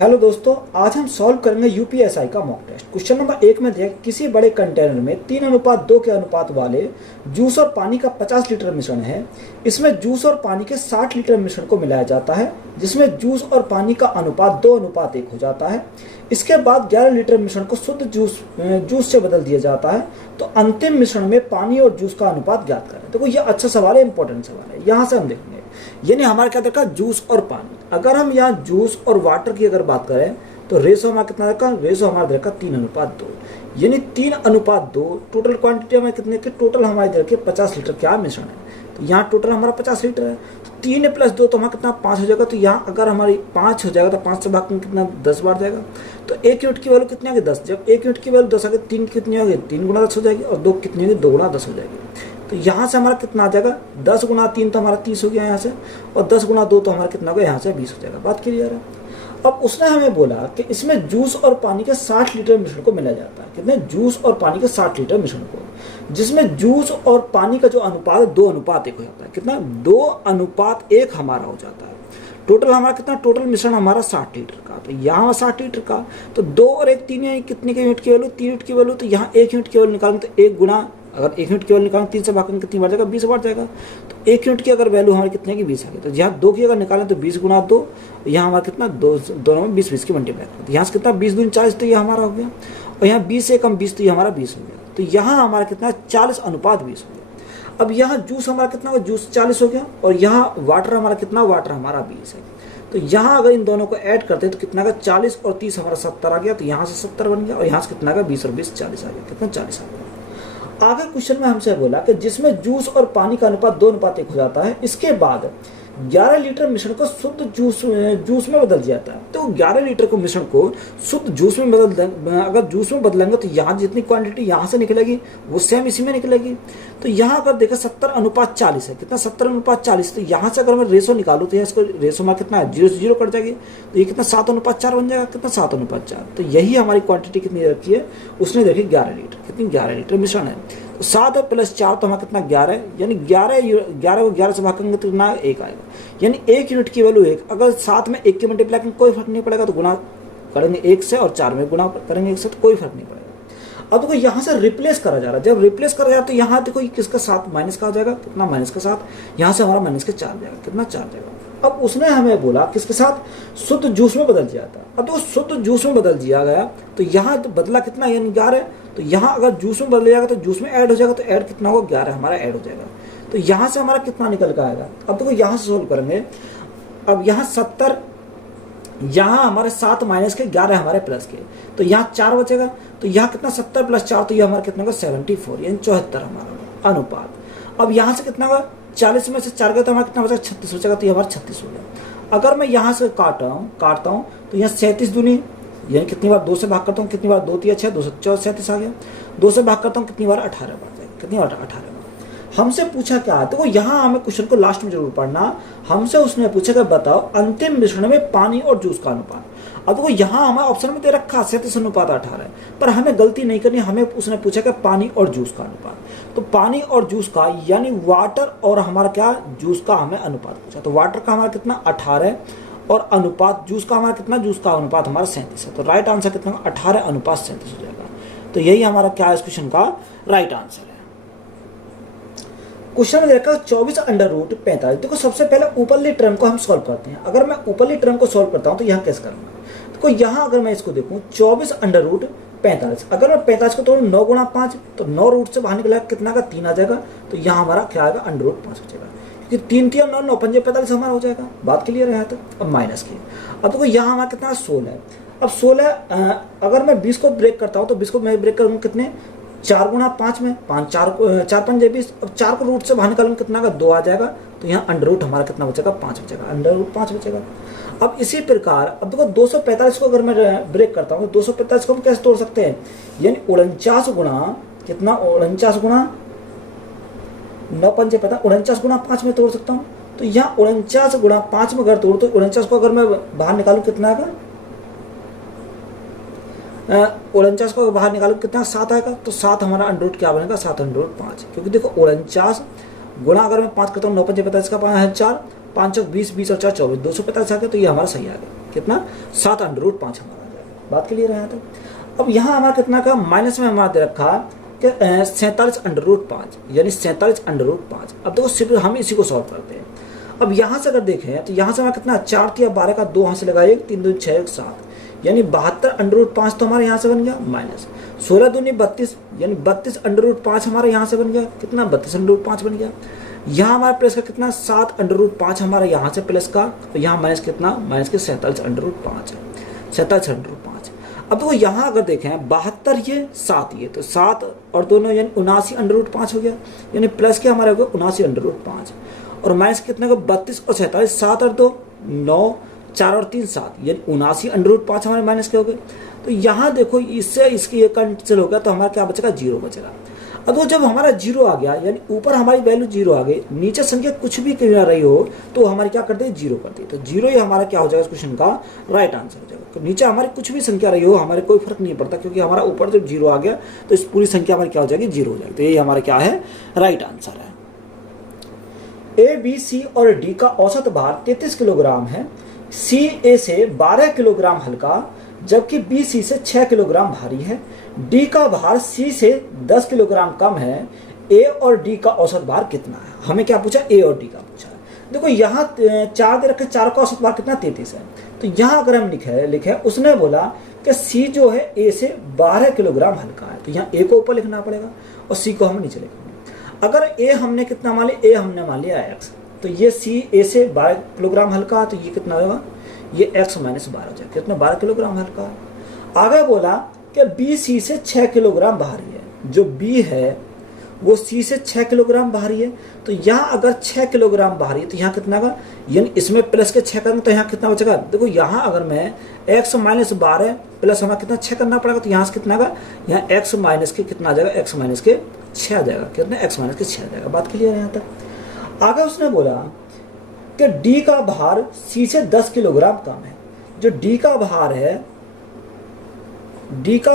Hello दोस्तों, आज हम सॉल्व करेंगे यूपीएसआई का मॉक टेस्ट। क्वेश्चन नंबर 1 में देख, किसी बड़े कंटेनर में 3:2 के अनुपात वाले जूस और पानी का 50 लीटर मिश्रण है। इसमें जूस और पानी के 60 लीटर मिश्रण को मिलाया जाता है, जिसमें जूस और पानी का अनुपात 2:1 हो जाता है। इसके बाद 11 लीटर मिश्रण को शुद्ध जूस से बदल दिया जाता है। तो अंतिम मिश्रण में पानी और जूस का अनुपात ज्ञात करें। देखो, ये अच्छा सवाल है, इंपॉर्टेंट सवाल है। यहाँ से हम देखेंगे, यानी हमारे क्या देखा, जूस और पानी। अगर हम यहाँ जूस और वाटर की अगर बात करें तो रेशो हमारा कितना देखा, रेशो हमारा देखा 3:2, यानी 3:2। टोटल क्वांटिटी हमें कितने की, टोटल हमारे इधर के 50 लीटर क्या मिश्रण है। तो यहाँ टोटल हमारा 50 लीटर है। 3 + 2 तो हमारा कितना 5 हो जाएगा। तो यहाँ अगर हमारी 5 हो जाएगा तो 5 से भाग में कितना 10 बार जाएगा। तो 1 यूनिट की वैल्यू कितनी आ गई, 10। जब 1 यूनिट की वैल्यू 10 आ गई, 3 कितनी हो गई, 3 × 10 हो जाएगी। और 2 कितनी होगी, 2 × 10 हो जाएगी। तो यहाँ से हमारा कितना आ जाएगा, 10 × 3 तो हमारा 30 हो गया यहाँ से, और 10 × 2 तो हमारा कितना होगा, यहाँ से 20 हो जाएगा। बात क्लियर है। अब उसने हमें बोला कि इसमें जूस और पानी के 60 लीटर मिश्रण को मिलाया जाता है। कितने, जूस और पानी के 60 लीटर मिश्रण को, जिसमें जूस और पानी का जो अनुपात है 2:1 हो जाता है। कितना, 2:1 हमारा हो जाता है। टोटल हमारा कितना, टोटल मिश्रण हमारा 60 लीटर का। तो यहाँ 60 लीटर का, तो 2 और 1 3 कितने के यूनिट की वैल्यू, 3 यूनिट की वैल्यू। तो यहाँ 1 यूनिट की वैल्यू निकालेंगे तो 1 गुना, अगर 1 यूनिट की वैल्यू निकालें 3 से भाग कितनी बार जाएगा, 20 बार जाएगा। तो 1 यूनिट की अगर वैल्यू हमारी कितने की, 20 आ गई। तो यहाँ 2 की अगर निकालें तो 20 × 2, यहाँ हमारा कितना, दोनों में 20 की मल्टीप्लाई करें तो यहाँ से कितना 20 दूनी 40, तो ये हमारा हो गया। और यहाँ 20 से कम 20, तो ये हमारा 20 हो गया। तो यहाँ हमारा कितना 40:20 हो गया। अब यहाँ जूस हमारा कितना होगा, जूस 40 हो गया। और यहाँ वाटर हमारा कितना, वाटर हमारा 20 है। तो यहाँ अगर इन दोनों को ऐड करते हैं तो कितना का 40 और 30 हमारा 70 आ गया। तो यहाँ से 70 बन गया, और यहाँ से कितना का 20 और 20 40 आ गया। कितना, 40 आ गया। आगे क्वेश्चन में हमसे बोला कि जिसमें जूस और पानी का अनुपात 2:1 हो जाता है। इसके बाद 11 लीटर मिश्रण को शुद्ध जूस में बदल जाता है। तो 11 लीटर को मिश्रण को शुद्ध जूस में अगर जूस में बदलेंगे तो यहाँ जितनी क्वांटिटी यहाँ से निकलेगी वो सेम इसी में निकलेगी। तो यहाँ अगर देखा 70:40 है। कितना, 70:40। तो यहाँ से अगर मैं रेशो निकालूँ तो इसको रेशो में कितना है, 0 से 0 कट जाएगी। तो ये कितना 7:4 बन जाएगा। कितना, 7:4। तो यही हमारी क्वांटिटी कितनी रखी है उसने, देखी 11 लीटर। कितनी, 11 लीटर मिश्रण है। तो 7 + 4 तो हमारा कितना 11 है, यानी 11 को 11 से भाग करेंगे तो कितना 1 आएगा। यानी 1 यूनिट की वैल्यू 1। अगर 7 में 1 की मल्टीप्लाई करेंगे कोई फर्क नहीं पड़ेगा, तो गुना करेंगे 1 से, और 4 में गुना करेंगे 1 से, तो कोई फर्क नहीं पड़ेगा। अब देखो यहाँ से रिप्लेस करा जा रहा है। जब रिप्लेस करा जाए तो यहाँ देखो किसका 7 माइनस का आ जाएगा। कितना, माइनस का 7। यहाँ से हमारा माइनस के 4 जाएगा। कितना, 4 जाएगा। अब उसने हमें बोला किसके साथ, शुद्ध जूस में बदल दिया था। अब देखो शुद्ध जूस में बदल दिया गया तो यहाँ तो बदला कितना, यानी 11। तो यहाँ अगर जूस में बदल जाएगा तो जूस में ऐड हो जाएगा। तो ऐड कितना होगा, 11 हमारा ऐड हो जाएगा। तो यहाँ से हमारा कितना निकल कर आएगा। अब देखो यहाँ से सोल्व करेंगे। अब यहाँ 70, यहाँ हमारे 7 माइनस के, 11 हमारे प्लस के, तो यहाँ 4 बचेगा। तो यहाँ कितना, 70 + 4, तो ये हमारा कितना होगा 74, यानी 74 हमारा अनुपात। अब यहाँ से कितना होगा, 40 में से 4 गया तो हमारा कितना बचा, 36 बचेगा। तो ये हमारा 36 हो गया। अगर मैं यहाँ से काटता हूँ तो यहाँ 37 दूनी, यानी कितनी बार 2 से भाग करता हूँ, कितनी बार 2 × 3 = 6, 2 × 37 आ गया। 2 से भाग करता हूँ कितनी बार, 18 बार जाएगा। कितनी बार, 18 बार। हमसे पूछा क्या, तो यहाँ हमें क्वेश्चन को लास्ट में जरूर पढ़ना। हमसे उसने पूछा कि बताओ अंतिम मिश्रण में पानी और जूस का अनुपात। अब देखो यहाँ हमें ऑप्शन में दे रखा 37:18 है, पर हमें गलती नहीं करनी। हमें उसने पूछा कि पानी और जूस का अनुपात। तो पानी और जूस का, यानी वाटर और हमारा क्या, जूस का हमें अनुपात पूछा। तो वाटर का हमारा कितना 18 है, और अनुपात जूस का हमारा कितना, जूस का अनुपात हमारा 37 है। तो राइट आंसर कितना, 18:37 हो जाएगा। तो यही हमारा क्या है, इस क्वेश्चन का राइट आंसर है। क्वेश्चन में देखा 24√45। देखो सबसे पहले ऊपरली टर्म को हम सॉल्व करते हैं। अगर मैं ऊपरली टर्म को सॉल्व करता हूं तो यहाँ कैसे करूंगा। देखो यहाँ अगर मैं इसको देखूं 24√45, अगर मैं 45 को तोड़ूं 9 × 5, तो 9 रूट से बाहर निकला कितना का 3 आ जाएगा। तो यहाँ हमारा क्या आएगा, √5 हो जाएगा। क्योंकि 3 3 9 9 5 45 हमारा हो जाएगा। बात क्लियर है यहाँ तक। अब माइनस की, अब देखो यहाँ हमारा कितना 16 है। अब 16 अगर मैं 20 को ब्रेक करता हूँ तो 20 को मैं ब्रेक करूँगा कितने, 4 × 5 में 5 4 5 20। अब 4 को रूट से बाहर निकालूंगा कितना का 2 आ जाएगा। तो यहाँ √ हमारा कितना बचेगा, 5 बचेगा। √5 बचेगा। अब इसी प्रकार अब देखो 245 को अगर मैं ब्रेक करता हूँ तो 245 को हम कैसे तोड़ सकते हैं, यानी 49 गुना कितना, 49 गुना 9 5 पता, 49 × 5 में तोड़ सकता हूँ। तो यहाँ 49 × 5 में अगर तोड़ तो 49 को अगर मैं बाहर निकालूँ कितना आएगा, 49 को बाहर निकालो कितना 7 आएगा। तो 7 हमारा √ क्या बनेगा, 7/5। क्योंकि देखो 49 गुणा अगर मैं 5 करता हूँ, 9 5 45 का 4, 5 20 20 और 4 24, 245 आ गया। तो ये हमारा सही आ गया। कितना 7 अंडर रूट 5 हमारा आ जाएगा। बात क्लियर है यहाँ तक। अब यहाँ हमारा कितना का माइनस में हमारा दे रखा कि 47 अंडर रूट 5 यानी 47 अंडर रूट 5। अब देखो सिर्फ हम इसी को सॉल्व करते हैं। अब यहाँ से अगर देखें तो यहाँ से हमारा कितना 4 3 12 का 2 यहाँ से लगा 1 3 2 6 1 7 यानी 72 अंडर रूट 5 तो हमारे यहाँ से बन गया माइनस 16 दूनी 32 यानी 32 अंडर रूट 5 हमारे यहाँ से बन गया कितना 32 अंडर रूट 5 बन गया। यहाँ हमारे प्लस का कितना 7 अंडर रूट 5 हमारा यहाँ से प्लस का और यहाँ माइनस कितना माइनस के 47 अंडर रूट 5 है 47 अंडर रूट 5। अब देखो यहाँ अगर देखें 72 ये 7 ये तो 7 और दोनों यानी 79 अंडर रूट 5 हो गया यानी प्लस के हमारे हो गया 79 अंडर रूट 5 और माइनस कितना का 32 और 47 7 और 2 9 4 और 3 7 यानी 79 अंडर रूट 5 हमारे माइनस के हो गए। तो यहाँ देखो इससे इसकी एक कैंसिल हो गया तो हमारा क्या बचेगा 0 बचेगा। अब वो जब हमारा 0 आ गया यानी ऊपर हमारी वैल्यू 0 आ गई नीचे संख्या कुछ भी क्यों ना रही हो तो हमारे क्या करते हैं 0 करते हैं। तो 0 ही हमारा क्या हो जाएगा इस क्वेश्चन का राइट आंसर हो जाएगा। तो नीचे हमारी कुछ भी संख्या रही हो हमारे कोई फर्क नहीं पड़ता क्योंकि हमारा ऊपर जब 0 आ गया तो इस पूरी संख्या हमारी क्या हो जाएगी 0 हो जाएगी। तो यही हमारा क्या है राइट आंसर है। ए बी सी और डी का औसत भार 33 किलोग्राम है। सी ए से 12 किलोग्राम हल्का जबकि बी सी से 6 किलोग्राम भारी है। डी का भार सी से 10 किलोग्राम कम है। ए और डी का औसत भार कितना है। हमें क्या पूछा ए और डी का पूछा है। देखो यहाँ 4 दे रखे 4 का औसत भार कितना 33 है। तो यहाँ अगर हम लिखे उसने बोला कि सी जो है ए से 12 किलोग्राम हल्का है तो यहाँ ए को ऊपर लिखना पड़ेगा और सी को हम नीचे लिखेंगे। अगर ए हमने कितना मान लिया ए हमने मान लिया एक्स तो ये सी ए से 12 किलोग्राम हल्का है तो ये कितना होगा ये x माइनस 12 हो जाएगा कितना 12 किलोग्राम हल्का है। आगे बोला कि बी सी से 6 किलोग्राम भारी है। जो बी है वो सी से 6 किलोग्राम भारी है तो यहाँ अगर 6 किलोग्राम भारी है तो यहाँ कितना का यानी इसमें प्लस के 6 करेंगे तो यहाँ कितना बचेगा। देखो यहाँ अगर मैं x माइनस 12 प्लस हमारा कितना 6 करना पड़ेगा तो यहाँ से कितना का यहाँ x माइनस के कितना आ जाएगा x माइनस के 6 आ जाएगा कितना x माइनस के 6 आ जाएगा। बात क्लियर है यहाँ तक। आगे उसने बोला कि डी का भार सी से 10 किलोग्राम कम है। जो डी का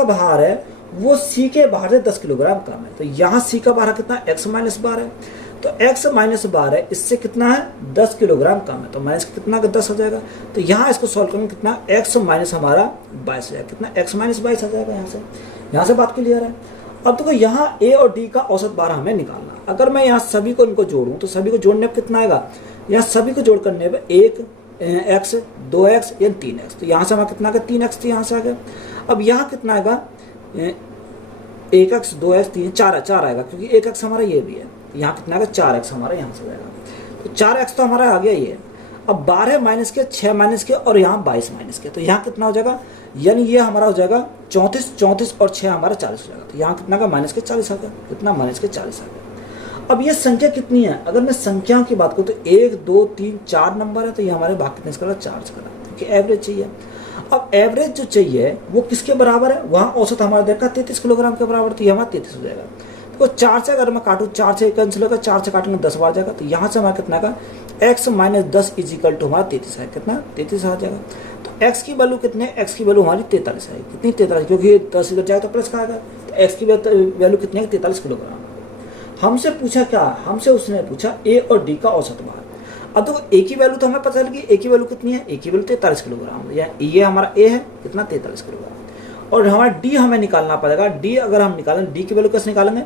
भार है वो सी के भार से 10 किलोग्राम कम है। तो यहाँ सी का भार कितना x माइनस 12 तो x माइनस 12 इससे कितना है 10 किलोग्राम कम है तो माइनस कितना का 10 हो जाएगा। तो यहाँ इसको सॉल्व करेंगे कितना x माइनस हमारा 22 हो जाएगा कितना x माइनस 22 आ जाएगा। यहाँ से बात क्लियर है। अब देखो यहाँ ए और डी का औसत भार हमें निकालना। अगर मैं यहाँ सभी को इनको जोड़ूं तो सभी को जोड़ने पर कितना आएगा यहाँ सभी को जोड़ करने पर 1x 2x या 3x तो यहाँ से हमारा कितना आएगा 3x तो यहाँ से आ गया। अब यहाँ कितना आएगा 1x 2x 3 4 आएगा क्योंकि 1x हमारा ये भी है तो यहाँ कितना आएगा 4x हमारा यहाँ से जाएगा। तो 4x तो हमारा आ गया ये। अब 12 माइनस के 6 माइनस के और यहाँ 22 माइनस के तो यहाँ कितना हो जाएगा यानी ये हमारा हो जाएगा 34 और 6 हमारा 40 हो जाएगा। तो यहाँ कितना का माइनस के 40 आ गया कितना माइनस के 40 आ गया। अब ये संख्या कितनी है अगर मैं संख्याओं की बात करूँ तो 1 2 3 4 नंबर है तो ये हमारे भाग कितने से 4 से करा क्योंकि एवरेज चाहिए। अब एवरेज जो चाहिए वो किसके बराबर है वहाँ औसत हमारा देखा 33 किलोग्राम के बराबर तो ये हमारा 33 हो जाएगा। तो 4 से अगर मैं काटूँ 4 से कैंसिल होगा 4 से काटूंगा 10 बार जाएगा तो यहाँ से हमारा कितना का x माइनस 10 इजिकल टू हमारा 33 है कितना 33 आ जाएगा। तो x की वैल्यू कितने x की वैल्यू हमारी 43 है कितनी 43 क्योंकि 10 इधर जाएगा तो प्लस का आएगा। तो x की वैल्यू कितनी है 43 किलोग्राम। हमसे पूछा क्या हमसे उसने पूछा a और d का औसत भार। अब देखो a की वैल्यू तो हमें पता चल गई a की वैल्यू कितनी है a की वैल्यू 43 किलोग्राम या ये हमारा a है कितना 43 किलोग्राम और हमारा d हमें निकालना पड़ेगा। d अगर हम निकालें d की वैल्यू कैसे निकालेंगे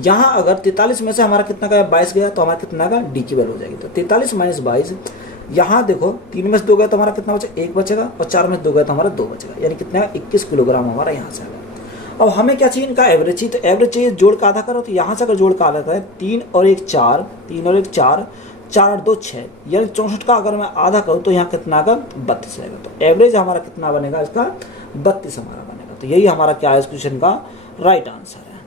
यहाँ अगर 43 में से हमारा कितना का 22 गया तो हमारा कितना का d की वैल्यू हो जाएगी। तो 43 माइनस 22 यहाँ देखो 3 में से 2 गया तो हमारा कितना बचेगा 1 बचेगा और 4 में से 2 गया तो हमारा 2 बचेगा यानी कितना 21 किलोग्राम हमारा यहाँ से आएगा। अब हमें क्या चाहिए इनका एवरेज चाहिए तो एवरेज चाहिए जोड़ का आधा करो तो यहाँ से अगर जोड़ का आधा करें 3 और 1 4 3 और 1 4 4 और 2 6 यानी 64 का अगर मैं आधा करूँ तो यहाँ कितना आएगा 32 आएगा। तो एवरेज हमारा कितना बनेगा इसका 32 हमारा बनेगा। तो यही हमारा क्या है इस क्वेश्चन का राइट आंसर है।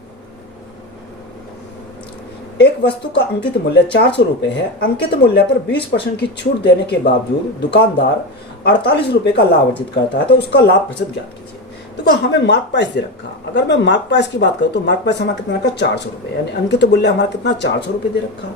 एक वस्तु का अंकित मूल्य 400 रुपये है। अंकित मूल्य पर 20% की छूट देने के बावजूद दुकानदार 48 रुपये का लाभ अर्जित करता है तो उसका लाभ प्रतिशत ज्ञात कीजिए। देखो हमें मार्क प्राइस दे रखा। अगर मैं मार्क प्राइस की बात करूँ तो मार्क प्राइस हमारा कितना रखा 400 रुपये यानी अंकित मूल्य हमारा कितना 400 रुपये दे रखा।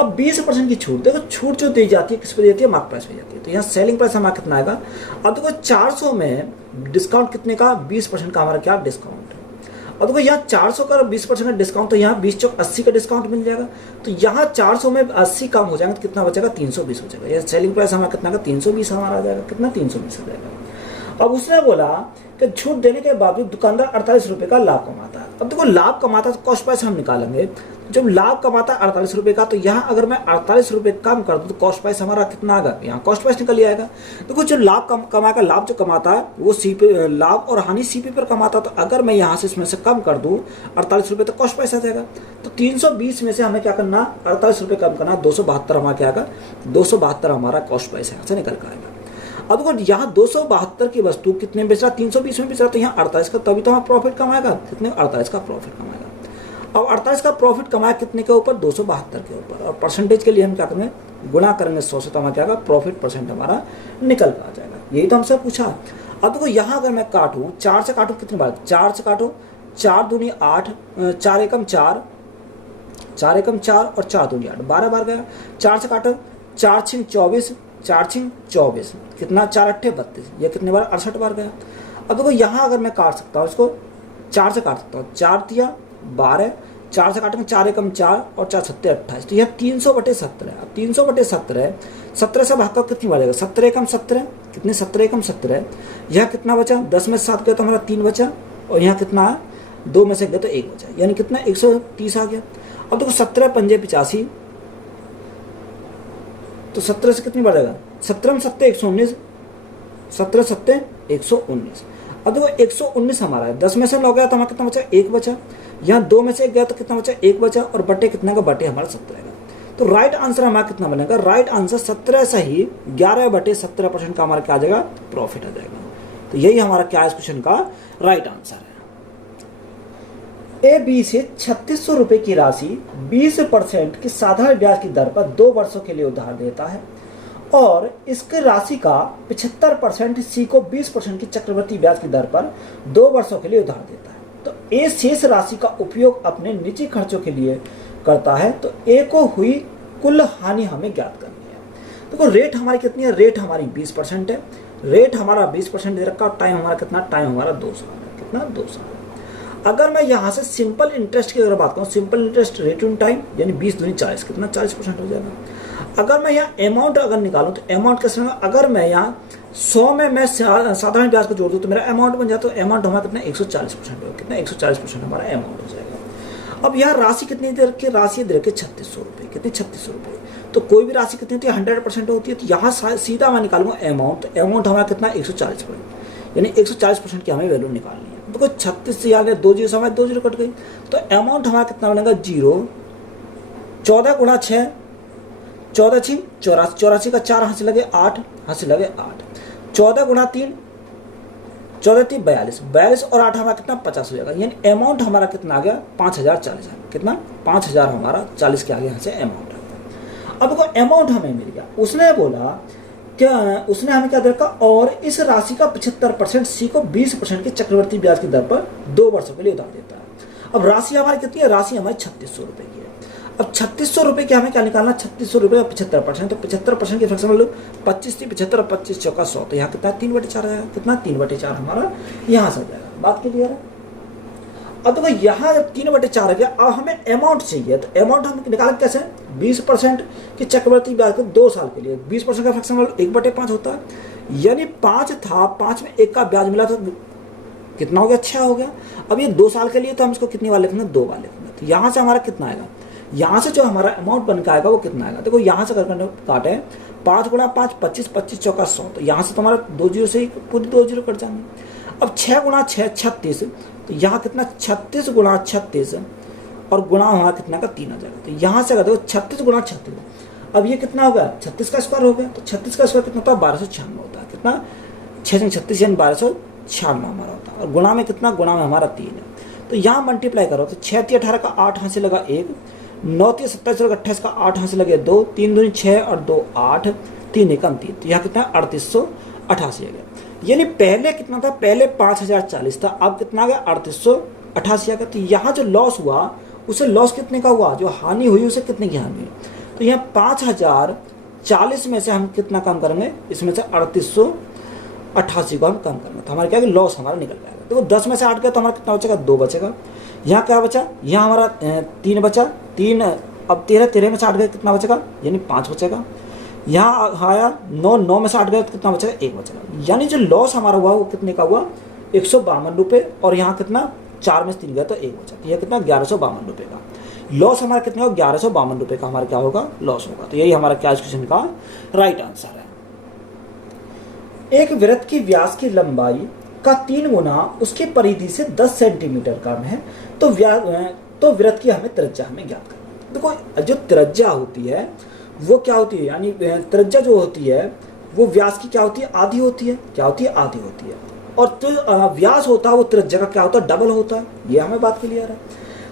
अब 20% की छूट देखो छूट जो दी जाती है किस पे देती है मार्क प्राइस पे जाती है। तो यहाँ सेलिंग प्राइस हमारा कितना आएगा। अब देखो 400 में डिस्काउंट कितने का 20% का हमारा क्या डिस्काउंट है। अब देखो यहाँ 400 का 20% का डिस्काउंट, तो यहाँ 20 चौक 80 का डिस्काउंट मिल जाएगा। तो यहाँ 400 में 80 कम हो जाएगा तो कितना बचेगा, 320 हो जाएगा। ये सेलिंग प्राइस हमारा कितना का 320 हमारा आ जाएगा, कितना 320 हो जाएगा। अब उसने बोला कि छूट देने के बावजूद दुकानदार 48 रुपये का लाभ कमाता है। अब देखो लाभ कमाता है तो कॉस्ट प्राइस हम निकालेंगे। जब लाभ कमाता है 48 रुपये का, तो यहाँ अगर मैं 48 रुपये कम कर दूँ तो कॉस्ट प्राइस हमारा कितना आएगा, यहाँ कॉस्ट प्राइस निकल जाएगा। देखो जो लाभ कमाएगा, लाभ जो कमाता है वो लाभ और हानि सीपी पर कमाता है। तो अगर मैं यहाँ से इसमें से कम कर दूँ 48 रुपये तो कॉस्ट प्राइस आ जाएगा। तो 320 में से हमें क्या करना, 48 रुपये कम करना, 272 हमारा क्या आएगा, 272 हमारा कॉस्ट प्राइस यहाँ से निकल कर आएगा। अब देखो यहाँ 272 की वस्तु कितने बेच रहा, 320 में बेच रहा, तो यहाँ 48 का, तभी तो हमारा प्रॉफिट कमाएगा, कितने 48 का प्रॉफिट कमाएगा। अब 48 का प्रॉफिट कमाया कितने के ऊपर, 272 के ऊपर। और परसेंटेज के लिए हम क्या करेंगे, गुणा करेंगे 100 से, तो हमारा क्या होगा, प्रॉफिट परसेंट हमारा निकल कर आ जाएगा। यही तो हमसे पूछा। अब देखो यहाँ अगर मैं काटूँ, 4 से काटूँ कितनी बार, 4 से काटो, 4 दूनी 8, 4 एकम 4, 4 एकम 4 और 4 दूनी 8, 12 बार गया। 4 से काटो, 4 छिंग 24, 4 छिंग 24, कितना, 4 अट्ठे 32, ये कितने बार, 68 बार गया। अब देखो यहाँ अगर मैं काट सकता हूँ इसको, 4 से काट सकता हूँ, 4 दिया 12, 4 से काटेंगे, 4 एकम 4 और 4 सत्ते 28, तो यह 300/17 है। अब 300/17, 17 से भाग कितनी बार जाएगा, 17 एकम 17, कितने, 17 एकम 17, यह कितना बचा, 10 में से 7 गया तो हमारा 3 बचा, और यहाँ कितना है, 2 में से गया तो 1 बचा, यानी कितना 130 आ गया। अब देखो 17 पंजे 85, तो 17 से कितनी बार जाएगा, 17 में 7 119, 17 7 119। अब देखो 119 हमारा है, 10 में से 9 गया तो हमारा कितना बचा, 1 बचा, यहाँ 2 में से 1 गया तो कितना बचा, 1 बचा, और बटे कितना का, बटे हमारा 17 का। तो राइट आंसर हमारा कितना बनेगा, राइट आंसर 17 से ही 11/17% का हमारा क्या आ जाएगा, प्रॉफिट आ जाएगा। तो यही हमारा क्या है इस क्वेश्चन का राइट आंसर है। ए बी से 3600 रुपये की राशि 20% की साधारण ब्याज की दर पर 2 वर्षों के लिए उधार देता है, और इसकी राशि का 75% सी को 20% की चक्रवृद्धि ब्याज की दर पर 2 वर्षों के लिए उधार देता है। तो ए शेष राशि का उपयोग अपने निजी खर्चों के लिए करता है। तो ए को हुई कुल हानि हमें ज्ञात करनी है। देखो रेट हमारी कितनी है, रेट हमारी 20% है, रेट हमारा 20% दे रखा, और टाइम हमारा कितना, टाइम हमारा 2 साल है, कितना 2 साल। अगर मैं यहाँ से सिंपल इंटरेस्ट की अगर बात करूँ, simple interest rate on time यानी 20 दूनी 40, कितना 40% हो जाएगा। अगर मैं यहाँ अमाउंट अगर निकालूँ तो अमाउंट कैसे होगा, अगर मैं यहाँ 100 में मैं साधारण ब्याज को जोड़ दूँ तो मेरा अमाउंट बन जाता है, तो अमाउंट हमारा कितना 140% होगा, कितना 140% हमारा अमाउंट हो जाएगा। अब यहाँ राशि कितनी दे रखी है, राशि दे रखी है 3600 रुपये, कितनी 3600 रुपये। तो कोई भी राशि कितनी होती है, 100% होती है। तो यहाँ सीधा मैं निकालूंगा अमाउंट, तो अमाउंट हमारा कितना 140%, यानी 140% की हमें वैल्यू निकालनी है। देखो 36 से आ गया, 2 जीरो समय 2 जीरो कट गई, तो अमाउंट हमारा कितना बनेगा 0, 14 गुणा 6, 14 6 84, 84 का 4 हाथ से लगे 8, हाथ से लगे 8, 14 गुणा 3, 14 3 42, 42 और 8 हमारा कितना 50 हो जाएगा। यानी अमाउंट हमारा कितना आ गया 5040, कितना 5000 हमारा 40 के आगे यहाँ से अमाउंट आ गया। अब देखो अमाउंट हमें मिल गया, उसने बोला क्या, उसने हमें क्या दे रखा, और इस राशि का 75% सी को 20% की चक्रवर्ती ब्याज की दर पर 2 वर्षों के लिए उधार देता है। अब राशि हमारी कितनी है, राशि हमारी 3600 रुपये की है। अब 3600 रुपये की हमें क्या निकालना, 3600 रुपये का 75%, तो 75% की फ्रैक्शन वैल्यू 25 थी, 75 और 25 चौका 100, तो यहाँ कितना 3/4 आएगा, कितना 3/4 हमारा यहाँ से जाएगा। बात क्लियर है। अब देखो यहाँ जब 3/4 आ गया, अब हमें अमाउंट चाहिए, तो अमाउंट हम निकालें कैसे, 20% की चक्रवर्ती ब्याज को 2 साल के लिए, 20% का फ्रैक्शन वैल्यू 1/5 होता है, यानी 5 था, 5 में 1 का ब्याज मिला तो कितना हो गया, 6 हो गया। अब ये 2 साल के लिए, तो हम इसको कितनी बार लिखेंगे, 2 बार लिखेंगे। तो यहाँ से हमारा कितना आएगा, यहाँ से जो हमारा अमाउंट बन के आएगा वो कितना आएगा, देखो यहाँ से करके काटे 5 गुणा 5 25, 25 चौका 100, तो यहाँ से तुम्हारा 2 जीरो से ही पूरी 2 जीरो कट जाएंगे। अब 6 गुणा 6 36, तो यहाँ कितना 36 गुणा 36, और गुणा हमारा कितना का 3 आ जाएगा। तो यहाँ से देखो 36 गुणा 36, अब ये कितना हो गया, 36 का स्क्वायर हो गया, तो 36 का स्क्वायर कितना होता है, 1296 होता है, कितना 6 36 यानी 1296 हमारा होता है, और गुणा में कितना, गुणा में हमारा 3 है। तो यहाँ मल्टीप्लाई करो, तो 6 3 18 का 8 हाथ से लगा 1, 9 3 27 और 28 का 8 हाथ से लगे 2, 3 दूनी 6 और 2 8, 3 एकम 3, तो यहाँ कितना 3888 आ गया। यानी पहले कितना था, पहले 5040 था, अब कितना आ गया 3888 आ गया। तो यहाँ जो लॉस हुआ उसे लॉस कितने का हुआ, जो हानि हुई उसे कितने की हानि हुई, तो यहाँ 5040 में से हम कितना कम करेंगे, इसमें से 3888 को हम कम करेंगे, तो हमारा क्या लॉस हमारा निकल जाएगा। देखो 10 में से 8 गया तो हमारा कितना बचेगा, 2 बचेगा। यहाँ क्या बचा, यहाँ हमारा 3 बचा, 3 अब 13 में से 8 गया कितना बचेगा, यानी 5 बचेगा। यहाँ आया 9 में से 8 गया तो कितना बचेगा, 1 बचेगा। यानी जो लॉस हमारा हुआ वो कितने का हुआ, 152 रुपये। और यहाँ कितना 4 में से 3 गया तो 1 बचा, यह कितना 1152 रुपये का लॉस हमारा कितना होगा, 1152 रुपये का हमारा क्या होगा, लॉस होगा। तो यही हमारा क्या इस क्वेश्चन का राइट आंसर है। एक वृत्त की व्यास की लंबाई का 3 गुना उसकी परिधि से 10 सेंटीमीटर कम है, तो वृत्त की हमें त्रिज्या हमें ज्ञात करनी है। देखो जो त्रिज्या होती है वो क्या होती है, यानी त्रिज्या जो होती है वो व्यास की क्या होती है, आधी होती है। क्या होती है, आधी होती है। और जो व्यास होता है वो त्रिज्या का क्या होता है, डबल होता है। ये हमें बात क्लियर है।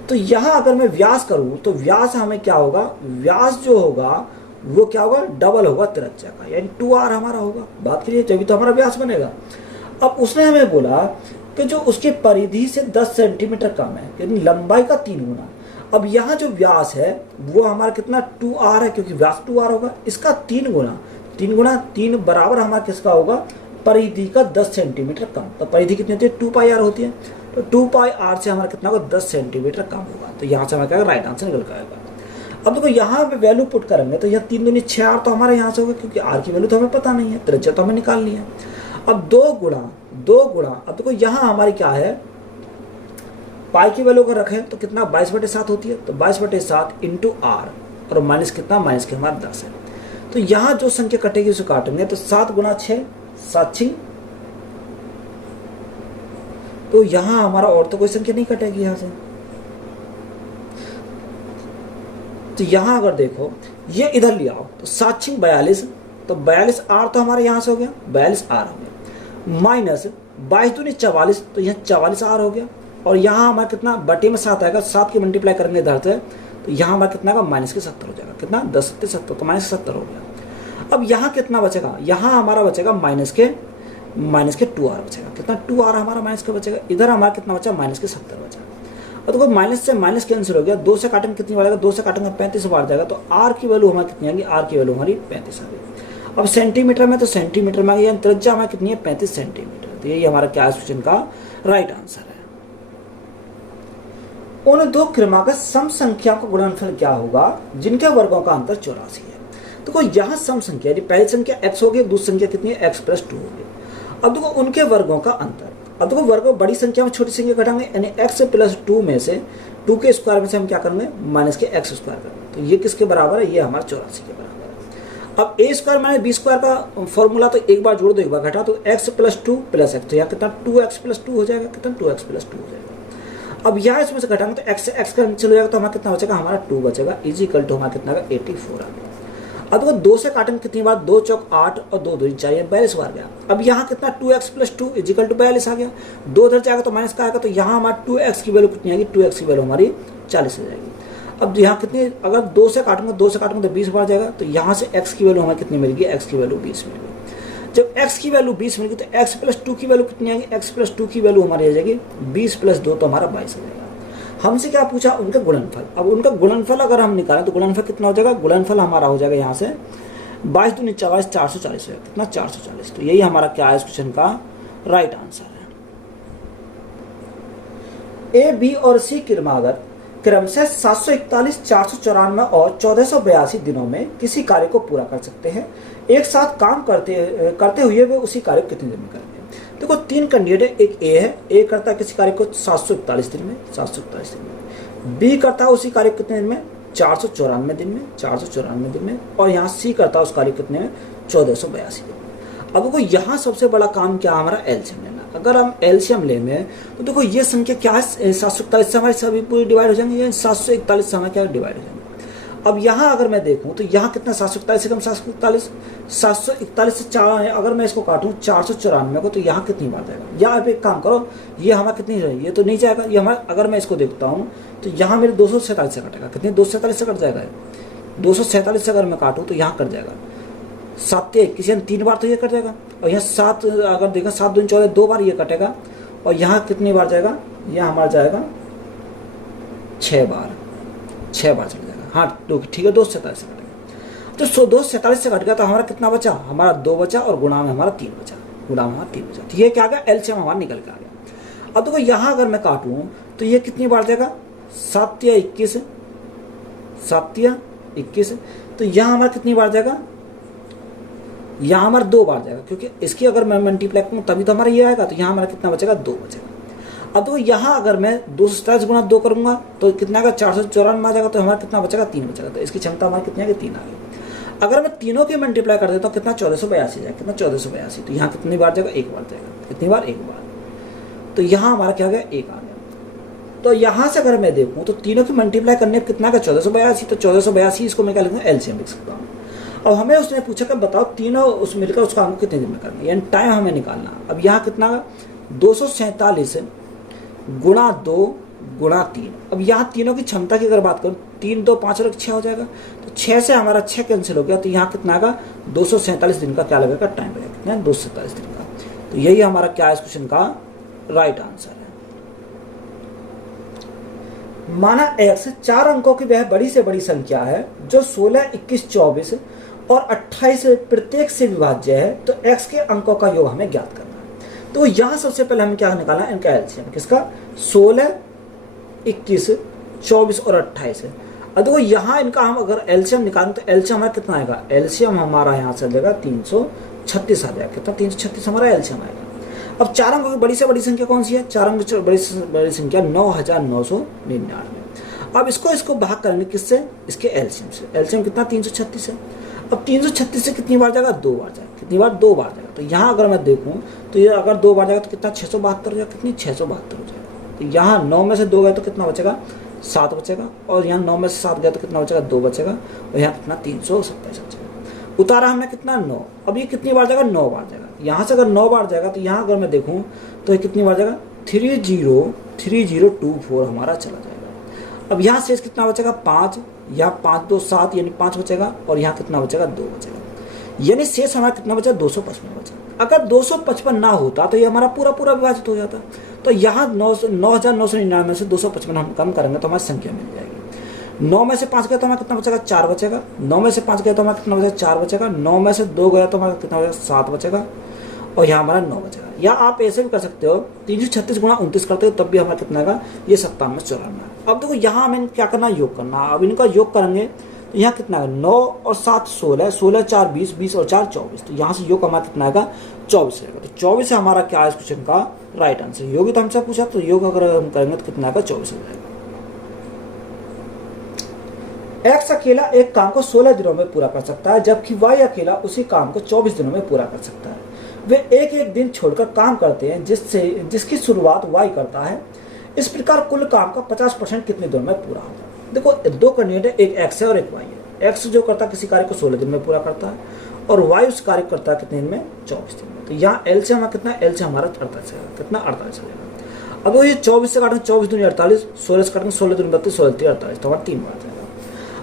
तो यहाँ अगर मैं व्यास करूँ तो व्यास हमें क्या होगा, व्यास जो होगा वो क्या होगा, डबल होगा त्रिज्या का, यानी 2r हमारा होगा। बात क्लियर, तभी तो हमारा व्यास बनेगा। अब उसने हमें बोला कि जो उसके परिधि से 10 सेंटीमीटर कम है, यानी लंबाई का 3 गुना। अब यहाँ जो व्यास है वो हमारा कितना 2r है, क्योंकि व्यास 2r होगा। इसका 3 गुना 3 बराबर हमारा किसका होगा, परिधि का 10 सेंटीमीटर कम। तो परिधि कितनी होती है, 2πr होती है। तो 2πr से हमारा कितना होगा, 10 सेंटीमीटर कम होगा। तो यहाँ से हमारा क्या राइट आंसर निकल कर आएगा। अब देखो यहाँ पे वैल्यू पुट करेंगे तो यह 3 दूनी 6r तो हमारे यहाँ से होगा, क्योंकि r की वैल्यू तो हमें पता नहीं है, त्रिज्या तो हमें निकालनी है। अब 2 गुणा अब देखो यहाँ हमारी क्या है, पाई की वैल्यू अगर रखें तो कितना 22/7 होती है। तो 22/7 इंटू r, और माइनस कितना, माइनस के हमारा 10 है। तो यहाँ जो संख्या कटेगी उसे काटेंगे, तो 7 गुना 6 7 6। तो यहाँ हमारा और तो कोई संख्या नहीं कटेगी यहाँ से। तो यहाँ अगर देखो ये इधर ले आओ तो 7 6 42, तो 42r तो हमारे यहाँ से हो गया, 42r हो गया, माइनस 22 दूनी 44, तो यहाँ 44r हो गया। और यहाँ हमारा कितना बटे में 7 आएगा, 7 की मल्टीप्लाई करेंगे इधर से, तो यहाँ हमारा कितना का माइनस के 70 हो जाएगा। कितना 10 7 70, तो माइनस 70 हो गया। अब यहाँ कितना बचेगा, यहाँ हमारा बचेगा माइनस के 2r बचेगा। कितना 2r हमारा माइनस का बचेगा। इधर हमारा कितना बचा, माइनस के 70 बचा। और देखो माइनस से माइनस कैंसिल हो गया, 2 से काटेंगे कितनी बार आएगा, 2 से काटेंगे 35 बार जाएगा। तो r की वैल्यू हमारी कितनी आएगी, r की वैल्यू हमारी 35 आ गई। अब सेंटीमीटर में, तो सेंटीमीटर में आ गई, त्रिज्या हमारी कितनी है, 35 सेंटीमीटर। तो यही हमारा क्या क्वेश्चन का राइट आंसर है। उन 2 क्रमागत सम संख्या का गुणनफल क्या होगा जिनके वर्गों का अंतर 84 है। देखो यहाँ सम संख्या, यदि पहली संख्या x होगी, दूसरी संख्या कितनी है, x + 2 होगी। अब देखो उनके वर्गों का अंतर, अब देखो वर्गों बड़ी संख्या में छोटी संख्या घटाएंगे, यानी x + 2 में से 2 के स्क्वायर में से हम क्या करेंगे, माइनस के x स्क्वायर करेंगे। तो ये किसके बराबर है, ये हमारा 84 के बराबर है। अब a square minus b square का फॉर्मूला, तो एक बार जोड़ दो एक बार घटा, तो x + 2 + x, तो यहाँ कितना 2x + 2 हो जाएगा। कितना 2x + 2 हो जाएगा। अब यहाँ इसमें से घटाएंगे तो x से x का चल जाएगा, तो हमारा कितना बचेगा, हमारा 2 बचेगा, इक्वल टू हमारा कितना का 84 आ गया। अब देखो 2 से काटेंगे कितनी बार, 2 चौक 8 और 2 दूनी 4, 42 बार गया। अब यहाँ कितना 2x + 2 इक्वल टू 42 आ गया। 2 इधर जाएगा तो माइनस का आएगा, तो यहाँ हमारा 2x की वैल्यू कितनी आएगी, 2x की वैल्यू हमारी 40 हो जाएगी। अब यहाँ कितनी, अगर 2 से काटेंगे तो 20 बार जाएगा, तो यहाँ से x की वैल्यू हमें कितनी मिलेगी, x की वैल्यू 20 मिलेगी। जब x की वैल्यू 20 मिलेगी तो x + 2 की वैल्यू कितनी आएगी, x + 2 की वैल्यू हमारी आ जाएगी 20 + 2, तो हमारा 22 आ जाएगा। हमसे क्या पूछा, उनका गुणनफल। अब उनका गुणनफल अगर हम निकालें तो गुणनफल कितना हो जाएगा, गुणनफल हमारा हो जाएगा यहाँ से 22 दूनी 44, 440 है। कितना 440। तो यही हमारा क्या है इस क्वेश्चन का राइट आंसर है। ए, बी और सी क्रमागत क्रमशः 741, 494 और 1482 दिनों में किसी कार्य को पूरा कर सकते हैं। एक साथ काम करते हुए वे उसी कार्य को कितने दिन में करेंगे। देखो 3 कैंडिडेट है, एक ए है, ए करता है किसी कार्य को 741 दिन में, 741 दिन में। बी करता है उसी कार्य को कितने दिन में, 494 दिन में, 494 दिन में। और यहाँ सी करता है उस कार्य कितने में, 1482 दिन में। अब देखो यहाँ सबसे बड़ा काम क्या है, हमारा एलसीएम लेना। अगर हम एलसीएम लेंगे तो देखो ये संख्या क्या है, 741 से हमारी सभी पूरी डिवाइड हो जाएंगे, या 741 से हमारे क्या डिवाइड हो जाएंगे। अब यहाँ अगर मैं देखूँ तो यहाँ कितना 741 से कम 741 से 4, अगर मैं इसको काटूँ 494 को, तो यहाँ कितनी बार जाएगा। या आप एक काम करो, ये हमारा कितनी है, ये तो नहीं जाएगा। ये हमारा, अगर मैं इसको देखता हूँ तो यहाँ मेरे 247 से कटेगा। कितने 247 से कट जाएगा, 247 से अगर मैं काटूँ तो यहाँ कट जाएगा 7 किसी ने 3 बार, तो ये कट जाएगा। और यहाँ 7 अगर देखा 7 दूनी 14, 2 बार ये कटेगा। और यहाँ कितनी बार जाएगा, यहाँ हमारा जाएगा 6 बार चल जाएगा। हाँ ठीक है, 247 से कटेगा। तो 247 से कट गया, तो हमारा कितना बचा, हमारा 2 बचा, और गुणा में हमारा 3 बचा, तो ये क्या आ गया, एलसीएम हमारा निकल के आ गया। अब देखो यहाँ अगर मैं काटूँ तो ये कितनी बार जाएगा, 7 या 21, 7 या 21, तो यहाँ हमारा कितनी बार जाएगा, यहाँ हमारा 2 बार जाएगा, क्योंकि इसकी अगर मैं मल्टीप्लाई करूँ तभी तो हमारा ये आएगा, तो यहाँ हमारा कितना बचेगा, 2 बचेगा। अब तो यहाँ अगर मैं 227 गुना 2 करूँगा तो कितना आएगा, 494 आ जाएगा, तो हमारा कितना बचेगा, 3 बचेगा। तो इसकी क्षमता हमारी कितनी आएगी, 3 आ गई। अगर मैं तीनों की मल्टीप्लाई कर देता हूँ कितना, 1482 जाएगा, कितना 1482, तो यहाँ कितनी बार जाएगा, 1 बार जाएगा, कितनी बार, 1 बार, तो यहाँ हमारा क्या आ गया, 1 आ गया। तो यहाँ से अगर मैं देखूँ तो तीनों की मल्टीप्लाई करने पर कितना का, 1482, तो 1482 इसको मैं क्या लिखूँगा, एलसीएम लिख सकता हूँ। अब हमें उसने पूछा कि बताओ तीनों उस मिलकर उसका हमको कितने दिन में करना है, यानी टाइम हमें निकालना। अब यहाँ कितना, 247 गुणा 2 गुणा 3। अब यहाँ तीनों की क्षमता की अगर बात करूँ, 3 2 5 और 6 हो जाएगा, तो 6 से हमारा 6 कैंसिल हो गया, तो यहाँ कितना आएगा, 247 दिन का क्या लगेगा, टाइम लगेगा, कितना है, 247 दिन का। तो यही हमारा क्या है इस क्वेश्चन का राइट आंसर है। माना x 4 अंकों की वह बड़ी से बड़ी संख्या है जो 16, 21, 24 और 28 प्रत्येक से विभाज्य है, तो x के अंकों का योग हमें ज्ञात करना है। तो यहाँ सबसे पहले हमें क्या निकालना है, इनका एलसीएम, किसका, 16, 21, 24 और 28 है। अब देखो यहाँ इनका हम अगर एलसीएम निकालें तो एलसीएम हमारा कितना आएगा, एलसीएम हमारा यहाँ से जाएगा 336 आ जाएगा, कितना, 336 हमारा एलसीएम आएगा। अब 4 अंकों की बड़ी से बड़ी संख्या कौन सी है, 4 अंकों की बड़ी संख्या 9999। अब इसको भाग करेंगे किससे, इसके एलसीएम से। एलसीएम कितना, 336 है। अब 336 से कितनी बार जाएगा, 2 बार जाएगा, कितनी बार, 2 बार जाएगा। तो यहाँ अगर मैं देखूँ तो ये अगर 2 बार जाएगा तो कितना, 672 हो जाएगा, कितनी, 672 हो जाएगा। तो यहाँ 9 में से 2 गया तो कितना बचेगा, 7 बचेगा, और यहाँ 9 में से 7 गया तो कितना बचेगा, 2 बचेगा, और यहाँ कितना, 327 बचेगा। उतारा हमने कितना, 9। अब ये कितनी बार जाएगा, 9 बार जाएगा। यहाँ से अगर 9 बार जाएगा तो यहाँ अगर मैं देखूँ तो ये कितनी बार जाएगा, 303024 हमारा चला जाएगा। अब यहाँ शेष कितना बचेगा, 5, यहाँ 5 2 7 यानी 5 बचेगा, और यहाँ कितना बचेगा, 2 बचेगा, यानी शेष हमारा कितना बचा, 255 बचा। अगर 255 ना होता तो ये हमारा पूरा विभाजित हो जाता। तो यहाँ 9999 से 255 हम कम करेंगे तो हमारी संख्या मिल जाएगी। 9 में से 5 गया तो हमारा कितना बचेगा, 4 बचेगा। 9 में से 5 गया तो हमारा कितना बचेगा, 4 बचेगा। 9 में से 2 गया तो हमारा कितना बचेगा, 7 बचेगा, और यहाँ हमारा 9 बचेगा। या आप ऐसे भी कर सकते हो, 336 गुणा 29 करते हो तब भी हमारा कितना आएगा, ये 57 में 94। अब देखो यहाँ हमें क्या करना है, योग करना। अब इनका योग करेंगे तो यहाँ कितना है, 9 और 7 16, 16 4 20, 20 और 4 24। तो यहाँ से योग हमारा कितना आएगा, 24 रहेगा। तो 24 से हमारा क्या है इस क्वेश्चन का राइट आंसर। योग तो हमसे पूछा, तो योग अगर हम करेंगे तो कितना आएगा, 24 हो जाएगा। एक्स अकेला एक काम को 16 दिनों में पूरा कर सकता है, जबकि वाई अकेला उसी काम को 24 दिनों में पूरा कर सकता है। वे एक एक दिन छोड़कर काम करते हैं जिसकी शुरुआत वाई करता है। इस प्रकार कुल काम का 50% कितने दिनों में पूरा होता है। देखो 2 कैंडिडेट है, एक एक्स है और एक वाई है। एक्स जो करता है किसी कार्य को 16 दिन में पूरा करता है, और वाई उस कार्य करता है कितने दिन में, 24 दिन में। तो यहाँ एल से हमारा कितना, एल से हमारा 48 है, कितना 48 हो जाएगा। अब ये 24 से काटेंगे, 24 दूनी 48, 16 से काटेंगे 16 दूनी 32, 16 3 48, तो हमारा 3 बार जाएगा।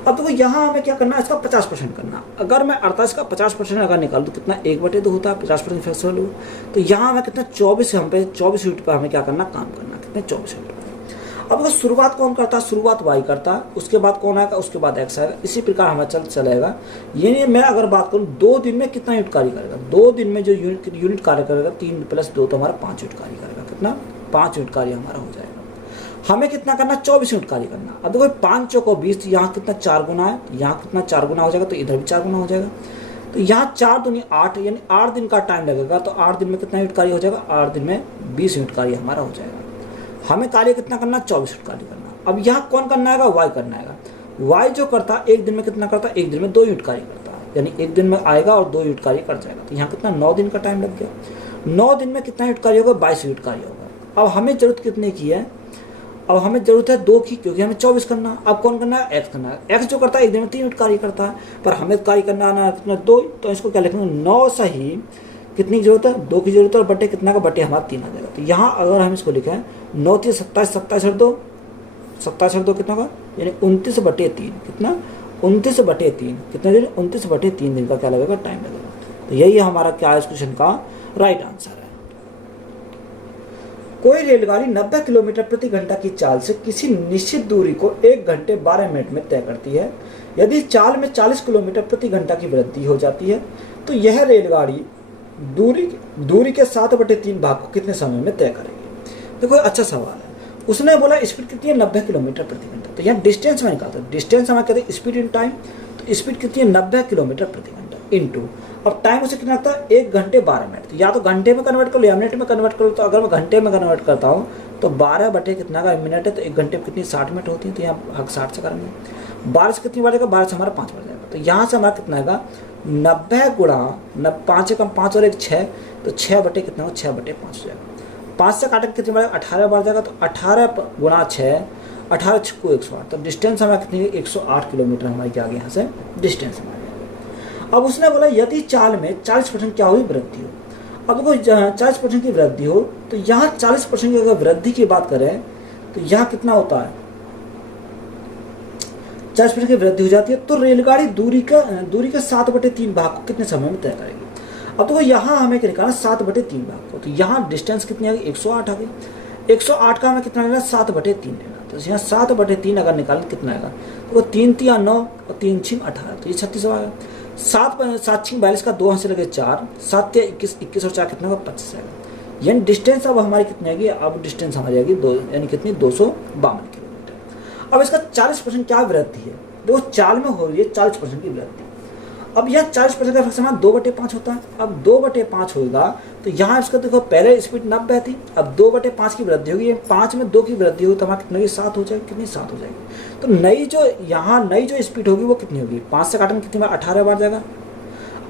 अब देखो यहाँ हमें क्या करना है, इसका 50% करना। अगर मैं 48 का 50% अगर निकाल दूँ कितना, 1/2 होता है, 50% फेस्टिवल हो। तो यहाँ हमें कितना, 24 से हम पे 24 यूनिट पर हमें क्या करना, काम करना, कितने, 24 यूनिट पर। अब अगर शुरुआत कौन करता है, शुरुआत वाई करता है, उसके बाद कौन आएगा, उसके बाद एक्स आएगा। इसी प्रकार हमें चलेगा। यानी मैं अगर बात करूँ 2 दिन में कितना यूनिट कार्य करेगा, 2 दिन में जो यूनिट कार्य करेगा, 3 + 2 तो हमारा 5 यूनिट कार्य करेगा, कितना, 5 यूनिट कार्य हमारा हो जाएगा। हमें कितना करना, 24 यूनिट कार्य करना। अब देखो 5 चौको 20, यहाँ कितना 4 गुना है, यहाँ कितना 4 गुना हो जाएगा, तो इधर भी 4 गुना हो जाएगा। तो यहाँ 4 दूनी 8, यानी 8 दिन का टाइम लगेगा। तो 8 दिन में कितना यूनिट कार्य हो जाएगा, 8 दिन में 20 यूनिट कार्य हमारा हो जाएगा। हमें कार्य कितना करना, 24 यूनिट कार्य करना। अब यहाँ कौन करना आएगा, वाई करना आएगा। वाई जो करता है 1 दिन में कितना करता है, 1 दिन में 2 यूनिट कार्य करता है, यानी 1 दिन में आएगा और 2 यूनिट कार्य कर जाएगा। तो यहाँ कितना, 9 दिन का टाइम लग गया। 9 दिन में कितना यूनिट कार्य होगा, 22 यूनिट कार्य होगा। अब हमें जरूरत कितने की है, अब हमें जरूरत है 2 की, क्योंकि हमें 24 करना। अब कौन करना है, एक्स करना है। एक्स जो करता है 1 दिन में 3 यूनिट कार्य करता है, पर हमें कार्य करना आना कितना, 2। तो इसको क्या लिखेंगे, 9 सही कितनी जरूरत है, 2 की जरूरत है, और बटे कितना का, बटे हमारा 3 आ जाएगा। तो यहाँ अगर हम इसको लिखें 9 3 27, 27 और 2, 27 और 2 कितना का, यानी 29/3, कितना, 29/3 कितना दिन, 29/3 दिन का क्या लगेगा, टाइम लगेगा। तो यही हमारा क्या है इस क्वेश्चन का राइट आंसर है। कोई रेलगाड़ी 90 किलोमीटर प्रति घंटा की चाल से किसी निश्चित दूरी को 1 घंटे 12 मिनट में तय करती है। यदि चाल में 40 किलोमीटर प्रति घंटा की वृद्धि हो जाती है तो यह रेलगाड़ी दूरी के 7/3 भाग को कितने समय में तय करेगी। देखो अच्छा सवाल है। उसने बोला स्पीड कितनी है 90 किलोमीटर प्रति घंटा, तो यहाँ डिस्टेंस में निकालते हैं। डिस्टेंस हमें कहते हैं स्पीड इन टाइम, तो स्पीड कितनी है 90 किलोमीटर प्रति घंटा इनटू, अब टाइम उसे कितना लगता है 1 घंटे 12 मिनट, तो या तो घंटे में कन्वर्ट कर लो या मिनट में कन्वर्ट करो। तो अगर मैं घंटे में कन्वर्ट करता हूँ तो 12 बटे कितना का मिनट है, तो 1 घंटे में कितनी 60 मिनट होती है, तो यहाँ हक 60 से करेंगे। 12 से कितनी बढ़ जाएगा, 12 से हमारा 5 बढ़ जाएगा, तो यहाँ से हमारा कितना आएगा 90 गुणा 5 से कम 5 और 1 6, तो 6 बटे कितना हो 6 बटे 5 हो जाएगा। 5 से काटे कितनी बढ़ेगा 18 बढ़ जाएगा, तो 18 गुणा 6, 18 छक्को 108, तो डिस्टेंस हमारा कितनी है 108 किलोमीटर हमारी क्या आ गया यहाँ से डिस्टेंस हमारे। अब उसने बोला यदि चाल में 40% क्या हुई वृद्धि हो। अब देखो 40% की वृद्धि हो, तो यहाँ 40% की अगर वृद्धि की बात करें तो यहाँ कितना होता है 40% की वृद्धि हो जाती है, तो रेलगाड़ी दूरी के 7/3 भाग को कितने समय में तय करेगी। अब देखो यहाँ हमें क्या निकालना 7/3 भाग को, तो यहाँ डिस्टेंस कितनी आ गई 108 आ गई। 108 का हमें कितना लेना 7/3 लेना, तो यहाँ 7/3 अगर निकालें कितना आएगा, तो 3 3 9 और 3 6 18, तो ये 36 आ गया। 7 6 42 का 2 से लगे 4, 7 या 21 21 और 4 कितना होगा 25 आएगा। यानी डिस्टेंस अब हमारी कितनी आएगी, अब डिस्टेंस हमारी आएगी 2 यानी कितनी 252 किलोमीटर। अब इसका 40% क्या वृद्धि है, देखो चाल में हो रही है 40% की वृद्धि। अब यह 40% का फ्रैक्शन 2/5 होता है। अब 2/5 होगा तो यहाँ इसका देखो पहले स्पीड 90 थी, अब 2/5 की वृद्धि होगी, 5 में 2 की वृद्धि होगी तो हमारा कितनी होगी 7 हो जाएगी, कितनी 7 हो जाएगी। तो नई जो स्पीड होगी वो कितनी होगी 5 से काटने कितनी बार 18 बार जाएगा,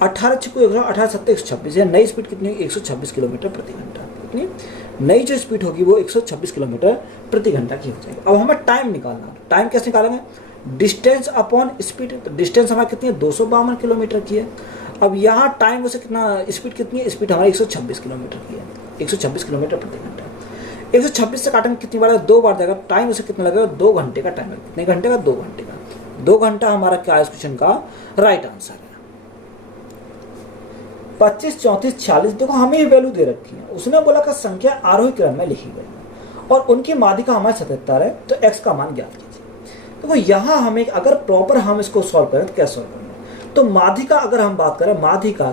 18 छक्को 18 7 126, नई स्पीड कितनी होगी 126 किलोमीटर प्रति घंटा। कितनी नई जो स्पीड होगी वो 126 किलोमीटर प्रति घंटा की हो जाएगी। अब हमें टाइम निकालना, टाइम कैसे निकालेंगे, डिस्टेंस अपॉन स्पीड, तो डिस्टेंस हमारी कितनी है 252 किलोमीटर की है। अब यहाँ टाइम उसे कितना स्पीड कितनी है, स्पीड हमारी 126 किलोमीटर की है, 126 किलोमीटर प्रति घंटा। 126 से काटेंगे कितनी बार, 2 बार जाएगा, टाइम उसे कितना लगेगा 2 घंटे का टाइम है। कितने घंटे का 2 घंटे का, 2 घंटा हमारा क्या है इस क्वेश्चन का राइट आंसर है। 25 34 46 देखो हमें ये वैल्यू दे रखी है। उसने बोला कि संख्या आरोही क्रम में लिखी गई और उनकी माध्यिका हमारे 77 है, तो x का मान ज्ञात कीजिए। देखो यहाँ हमें अगर प्रॉपर हम इसको सॉल्व करें तो कैसे सॉल्व करेंगे, तो माध्यिका अगर हम बात करें माध्यिका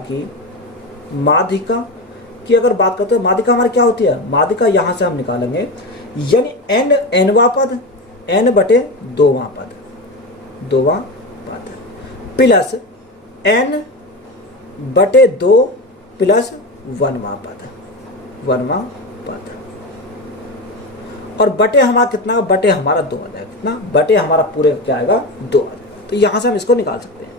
की अगर बात करते हैं, माध्यिका हमारी क्या होती है, माध्यिका यहाँ से हम निकालेंगे यानी nवां पद n/2वां पद प्लस n/2 प्लस 1वां पद और बटे हमारा कितना, बटे हमारा 2 आ जाएगा, कितना बटे हमारा पूरे क्या आएगा 2 आ जाएगा। तो यहाँ से हम इसको निकाल सकते हैं।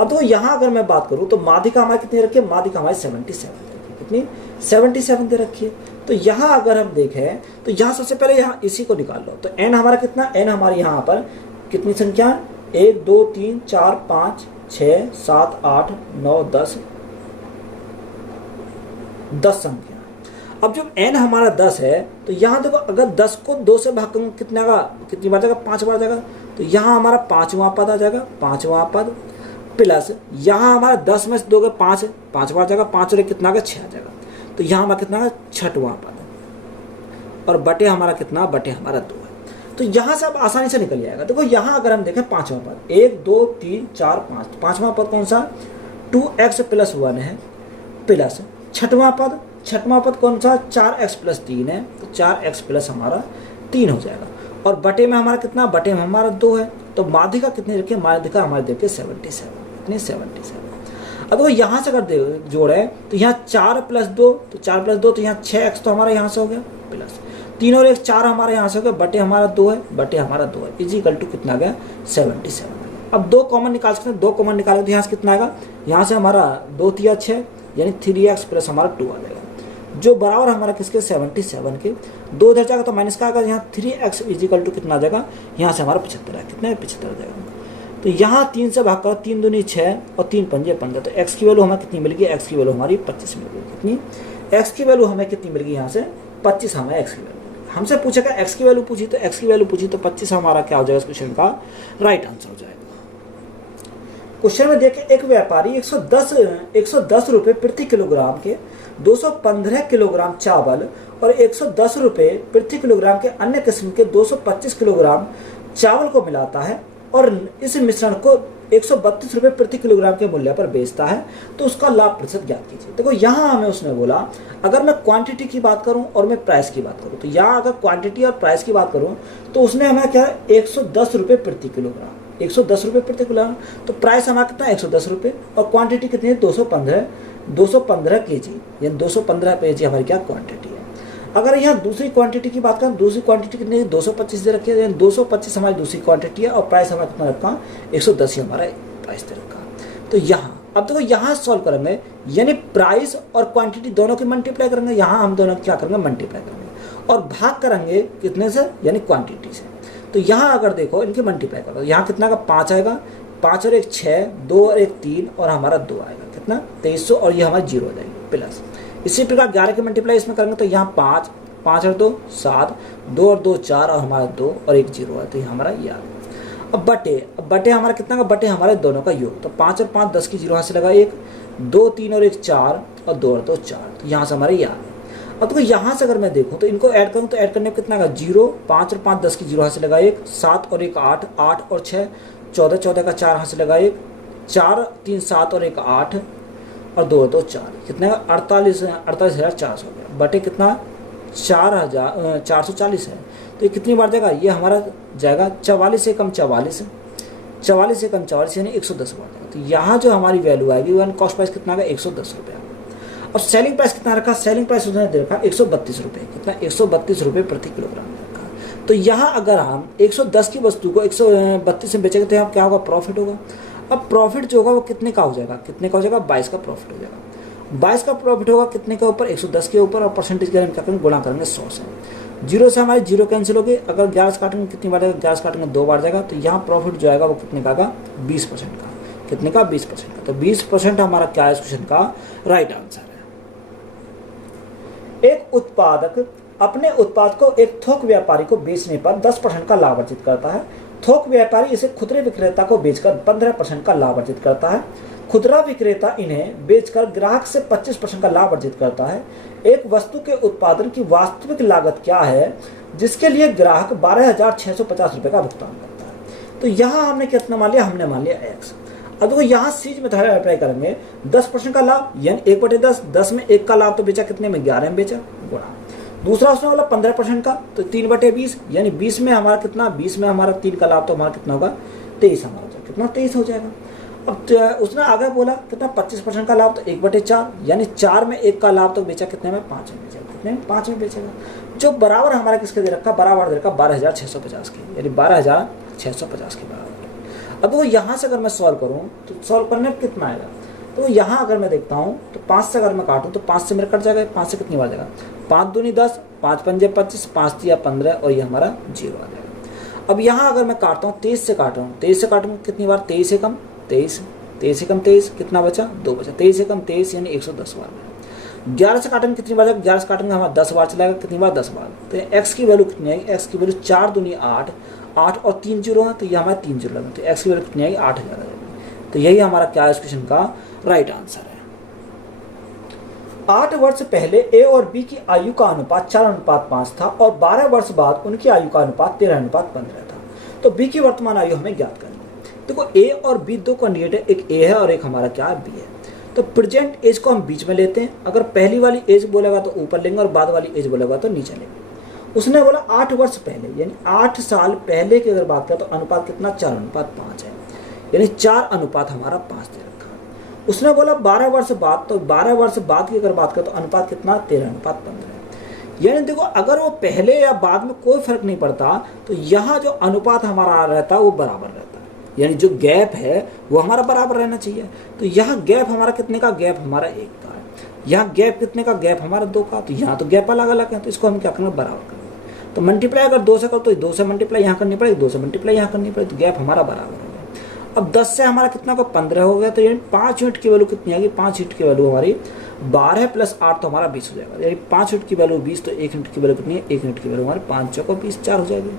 अब तो यहाँ अगर मैं बात करूँ तो माध्यिका हमारी कितनी रखी है, माध्यिका हमारी 77 कितनी 77 दे रखी है। तो यहाँ अगर हम देखें तो यहाँ सबसे पहले यहाँ इसी को निकाल लो, तो n हमारा कितना, n हमारी यहाँ पर कितनी संख्या 1 2 3 4 5 6 7 8 9 10 संख्या। अब जब n हमारा 10 है तो यहाँ देखो अगर 10 को 2 से भाग करूँ कितने का, कितनी बार जाएगा 5 बार जाएगा, तो यहाँ हमारा 5वां पद आ जाएगा, 5वां पद प्लस यहाँ हमारा 10 में से 2 के 5 बार जाएगा, 5 और 1 कितना का 6 आ जाएगा, तो यहाँ हमारा कितना का 6वां पद और बटे हमारा कितना, बटे हमारा 2 है। तो यहाँ से अब आसानी से निकल जाएगा। देखो यहाँ अगर हम देखें 5वां पद 1 2 3 4 5, 5वां पद कौन सा 2x + 1 है प्लस 6वां पद कौन सा 4x + 3 है, तो 4x प्लस हमारा 3 हो जाएगा और बटे में हमारा कितना, बटे में हमारा 2 है। तो माध्यिका कितनी रखी है, माध्यिका हमारे देखिए 77, कितनी 77। अब वो यहाँ से अगर जोड़े तो यहाँ 4 + 2, तो 4 + 2 तो यहाँ 6x तो हमारा यहाँ से हो गया प्लस 3 और 1 4 हमारे यहाँ से हो गया, बटे हमारा 2 है, बटे हमारा 2 है इजिकल टू कितना आ गया 77। अब 2 कॉमन निकाल सकते हैं, 2 कॉमन निकालेंगे तो यहाँ से कितना आएगा, यहाँ से हमारा 2 × 6 यानी 3x प्लस हमारा 2 आ जाएगा, जो बराबर हमारा किसके 77 के। 2 इधर जाएगा तो माइनस का आएगा, यहाँ 3x इजिकल टू कितना आ जाएगा, यहाँ से हमारा 75 है, कितना है 75 आ जाएगा। तो यहाँ 3 से भाग करो, 3 दूनी 6 और 3 पंजे 15, तो x की वैल्यू हमें कितनी मिल गई, x की वैल्यू हमारी 25 मिल गई। कितनी x की वैल्यू हमें कितनी मिल गई, यहाँ से 25 हमें x की वैल्यू। हमसे पूछेगा x की वैल्यू पूछी, तो x की वैल्यू पूछी तो 25 हमारा क्या हो जाएगा इस क्वेश्चन का राइट आंसर हो जाएगा। क्वेश्चन में देखें एक व्यापारी 110 रुपये प्रति किलोग्राम के 215 किलोग्राम चावल और 110 रुपये प्रति किलोग्राम के अन्य किस्म के 225 किलोग्राम चावल को मिलाता है और इस मिश्रण को 132 रुपये प्रति किलोग्राम के मूल्य पर बेचता है तो उसका लाभ प्रतिशत ज्ञात कीजिए। देखो यहाँ हमें उसने बोला अगर मैं क्वांटिटी की बात करूँ और मैं प्राइस की बात करूँ, तो यहाँ अगर क्वांटिटी और प्राइस की बात करूँ तो उसने हमें क्या है 110 रुपये प्रति किलोग्राम, 110 रुपये प्रति किलोग्राम। तो प्राइस हमारा कितना 110 रुपये और क्वांटिटी कितनी है 215 केजी, यानी 215 केजी हमारी क्या क्वांटिटी है। अगर यहाँ दूसरी क्वांटिटी की बात करें, दूसरी क्वांटिटी कितनी है 225 दे रखी है, 225 हमारी दूसरी क्वांटिटी है और प्राइस हमारा कितना रखा 110 ही हमारा प्राइस दे रखा। तो यहाँ अब देखो यहाँ सॉल्व करेंगे, यानी प्राइस और क्वांटिटी दोनों की मल्टीप्लाई करेंगे। यहाँ हम दोनों क्या करेंगे मल्टीप्लाई करेंगे और भाग करेंगे कितने से, यानी क्वांटिटी से। तो यहाँ अगर देखो इनकी मल्टीप्लाई करो, यहाँ कितना का 5 आएगा, 5 और 1 6, 2 और 1 3 और हमारा 2 आएगा कितना 2300 और ये हमारी 0 हो जाएगी प्लस। इसी प्रकार 11 की मल्टीप्लाई इसमें करेंगे तो यहाँ 5, 5 और 2 7, 2 और 2 4 और हमारा 2 और 1 0 है, तो ये हमारा ये आ गया। अब बटे हमारा कितना का, बटे हमारे दोनों का योग, तो 5 और 5 10 की 0 हाथ से लगा 1, 2 3 और 1 4 और 2 और 2 4, तो यहाँ से हमारे ये आ गया। अब तो यहाँ से अगर मैं देखूँ तो इनको ऐड करूँ तो ऐड करने में कितना का 0, 5 और 5 10 की 0 हाथ से लगा 1, 7 और 1 8, 8 और 6 14, 14 का 4 हाथ से लगा 1, 4 3 7 और 1 8 और 2 और 2 4, कितने का 48,400 हो गया, बटे कितना 4,440 है। तो ये कितनी बार जाएगा, ये हमारा जाएगा 44 से कम 44, 44 से कम 44 यानी 110 बार जाएगा। तो यहाँ जो हमारी वैल्यू आएगी वन कॉस्ट प्राइस कितना का 110 रुपये। अब सेलिंग प्राइस कितना रखा, सेलिंग प्राइस उसने दे रखा 132 रुपये, कितना 132 रुपये प्रति किलोग्राम रखा। तो यहाँ अगर हम 110 की वस्तु को 132 में बेचेंगे तो यहाँ क्या होगा, प्रॉफिट होगा। अब प्रॉफिट जो होगा वो कितने का हो जाएगा, कितने का हो जाएगा 22 का प्रॉफिट हो जाएगा। 22 का प्रॉफिट होगा कितने के ऊपर, 110 के ऊपर, और परसेंटेज के हम क्या करेंगे गुणा करेंगे 100 से। 0 से हमारी 0 कैंसिल हो गई। अगर 11 से काटेंगे कितनी बार जाएगा, 11 से काटेंगे 2 बार जाएगा। तो यहाँ प्रॉफिट जो आएगा वो कितने का आएगा 20% का, कितने का 20% का। तो 20% हमारा क्या है इस क्वेश्चन का राइट आंसर है। एक उत्पादक अपने उत्पाद को एक थोक व्यापारी को बेचने पर 10% का लाभ अर्जित करता है। थोक व्यापारी इसे खुदरे विक्रेता को बेचकर 15% का लाभ अर्जित करता है। खुदरा विक्रेता इन्हें बेचकर ग्राहक से 25% का लाभ अर्जित करता है। एक वस्तु के उत्पादन की वास्तविक लागत क्या है जिसके लिए ग्राहक 12,650 रुपये का भुगतान करता है। तो यहाँ हमने कितना मान लिया, हमने मान लिया x। अब देखो यहाँ सीज में अप्लाई करेंगे 10% का लाभ यानी 1/10, 10 में 1 का लाभ तो बेचा कितने में 11 में बेचा गुणा। दूसरा उसने बोला 15% का तो 3/20 यानी 20 में हमारा कितना, 20 में हमारा 3 का लाभ तो हमारा कितना होगा 23 हमारा हो जाएगा, कितना 23 हो जाएगा। अब उसने आगे बोला कितना 25% का लाभ तो 1/4 यानी 4 में 1 का लाभ तो बेचा कितने में 5 में बेचेगा, कितने में 5 में बेचेगा। जो बराबर हमारा किसके दे रखा, बराबर दे रखा 12,650 के, यानी 12,650 के बराबर। अब वो यहाँ से अगर मैं सॉल्व करूँ तो सॉल्व करने में कितना आएगा, तो यहाँ अगर मैं देखता हूँ तो 5 से अगर मैं काटूँ तो 5 से मेरा कट जाएगा, 5 से कितनी बार जाएगा 5 दूनी 10, 5 पंजे 25, 5 तिया 15 और ये हमारा 0 आ जाएगा। अब यहाँ अगर मैं काटता हूँ 23 से काट रहा हूँ, 23 से काटूँगा कितनी बार 23 से कम 23, 23 से कम 23 कितना बचा 2 बचा, 23 से कम 23 यानी 110 बार। 11 से काटेंगे कितनी बार जाएगा, 11 से काटेंगे हमारा 10 बार चलाएगा, कितनी बार 10 बार। तो एक्स की वैल्यू कितनी आएगी, एक्स की वैल्यू 4 दूनी 8, 8 और 3 0 है तो ये हमारा 3 0 लगा, तो एक्स की वैल्यू कितनी आएगी 8000 आएगी। तो यही हमारा क्या है इस क्वेश्चन का राइट आंसर है। 8 वर्ष पहले ए और बी की आयु का अनुपात 4:5 था और 12 वर्ष बाद उनकी आयु का अनुपात 13:15 था। तो बी की वर्तमान आयु हमें ज्ञात करनी है। देखो ए और बी दो कैंडिडेट है, एक ए है और एक हमारा क्या है बी है। तो प्रेजेंट एज को हम बीच में लेते हैं, अगर पहली वाली एज बोलेगा तो ऊपर लेंगे और बाद वाली एज बोलेगा तो नीचे लेंगे। उसने बोला 8 वर्ष पहले यानी 8 साल पहले की अगर बात करें तो अनुपात कितना 4:5 है, यानी 4 अनुपात हमारा 5 दे रखा है। उसने बोला 12 वर्ष बाद, तो 12 वर्ष बाद की अगर बात करें तो अनुपात कितना 13:15 है। यानी देखो अगर वो पहले या बाद में कोई फर्क नहीं पड़ता तो यहाँ जो अनुपात हमारा रहता है वो बराबर रहता है, यानी जो गैप है वो हमारा बराबर रहना चाहिए। तो यहाँ गैप हमारा कितने का, गैप हमारा 1 का है। यहाँ गैप कितने का, गैप हमारा 2 का। तो यहाँ तो गैप अलग अलग है तो इसको हम क्या करेंगे बराबर करेंगे। तो मल्टीप्लाई अगर 2 से करो तो 2 से मल्टीप्लाई यहाँ करनी पड़ेगी, 2 से मल्टीप्लाई यहाँ करनी पड़ेगी, तो गैप हमारा बराबर हो गया। अब 10 से हमारा कितना का 15 हो गया, तो यानी 5 यूनिट की वैल्यू कितनी आएगी, 5 यूनिट की वैल्यू हमारी 12 + 8 तो हमारा 20 हो जाएगा। यानी 5 यूनिट की वैल्यू 20 तो 1 यूनिट की वैल्यू कितनी है, 1 यूनिट की वैल्यू हमारी 5 चौको 20 4 हो जाएगी।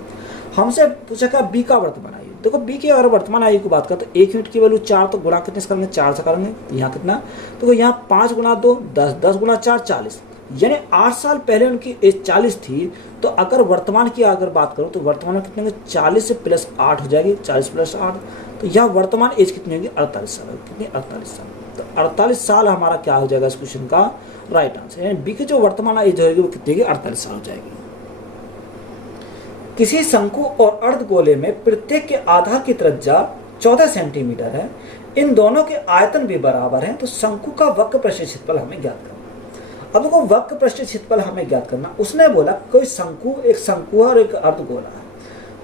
हमसे पूछा क्या बी का वर्तमान आयु। देखो बी की अगर वर्तमान आयु की बात करें तो 1 यूनिट की वैल्यू 4 तो गुणा कितने से करेंगे 4 से करेंगे, यहाँ कितना, तो यहाँ 5 × 2 10, 10 × 4 40, यानी 8 साल पहले उनकी एज 40 थी। तो अगर वर्तमान की अगर बात करो तो वर्तमान में कितने 40 से +8 हो जाएगी, 40 + 8 तो यहाँ वर्तमान एज कितनी होगी 48 साल, कितनी 48 साल। तो 48 साल हमारा क्या हो जाएगा इस क्वेश्चन का राइट आंसर, यानी बी की जो वर्तमान एज होगी वो कितनी होगी 48 साल हो जाएगी। किसी शंकु और अर्धगोले में प्रत्येक के आधार की त्रिज्या 14 सेंटीमीटर है, इन दोनों के आयतन भी बराबर हैं, तो शंकु का वक्र पृष्ठीय क्षेत्रफल हमें ज्ञात करना। अब देखो वक्र पृष्ठीय क्षेत्रफल हमें ज्ञात करना, उसने बोला कोई शंकु, एक शंकु और एक अर्धगोला है,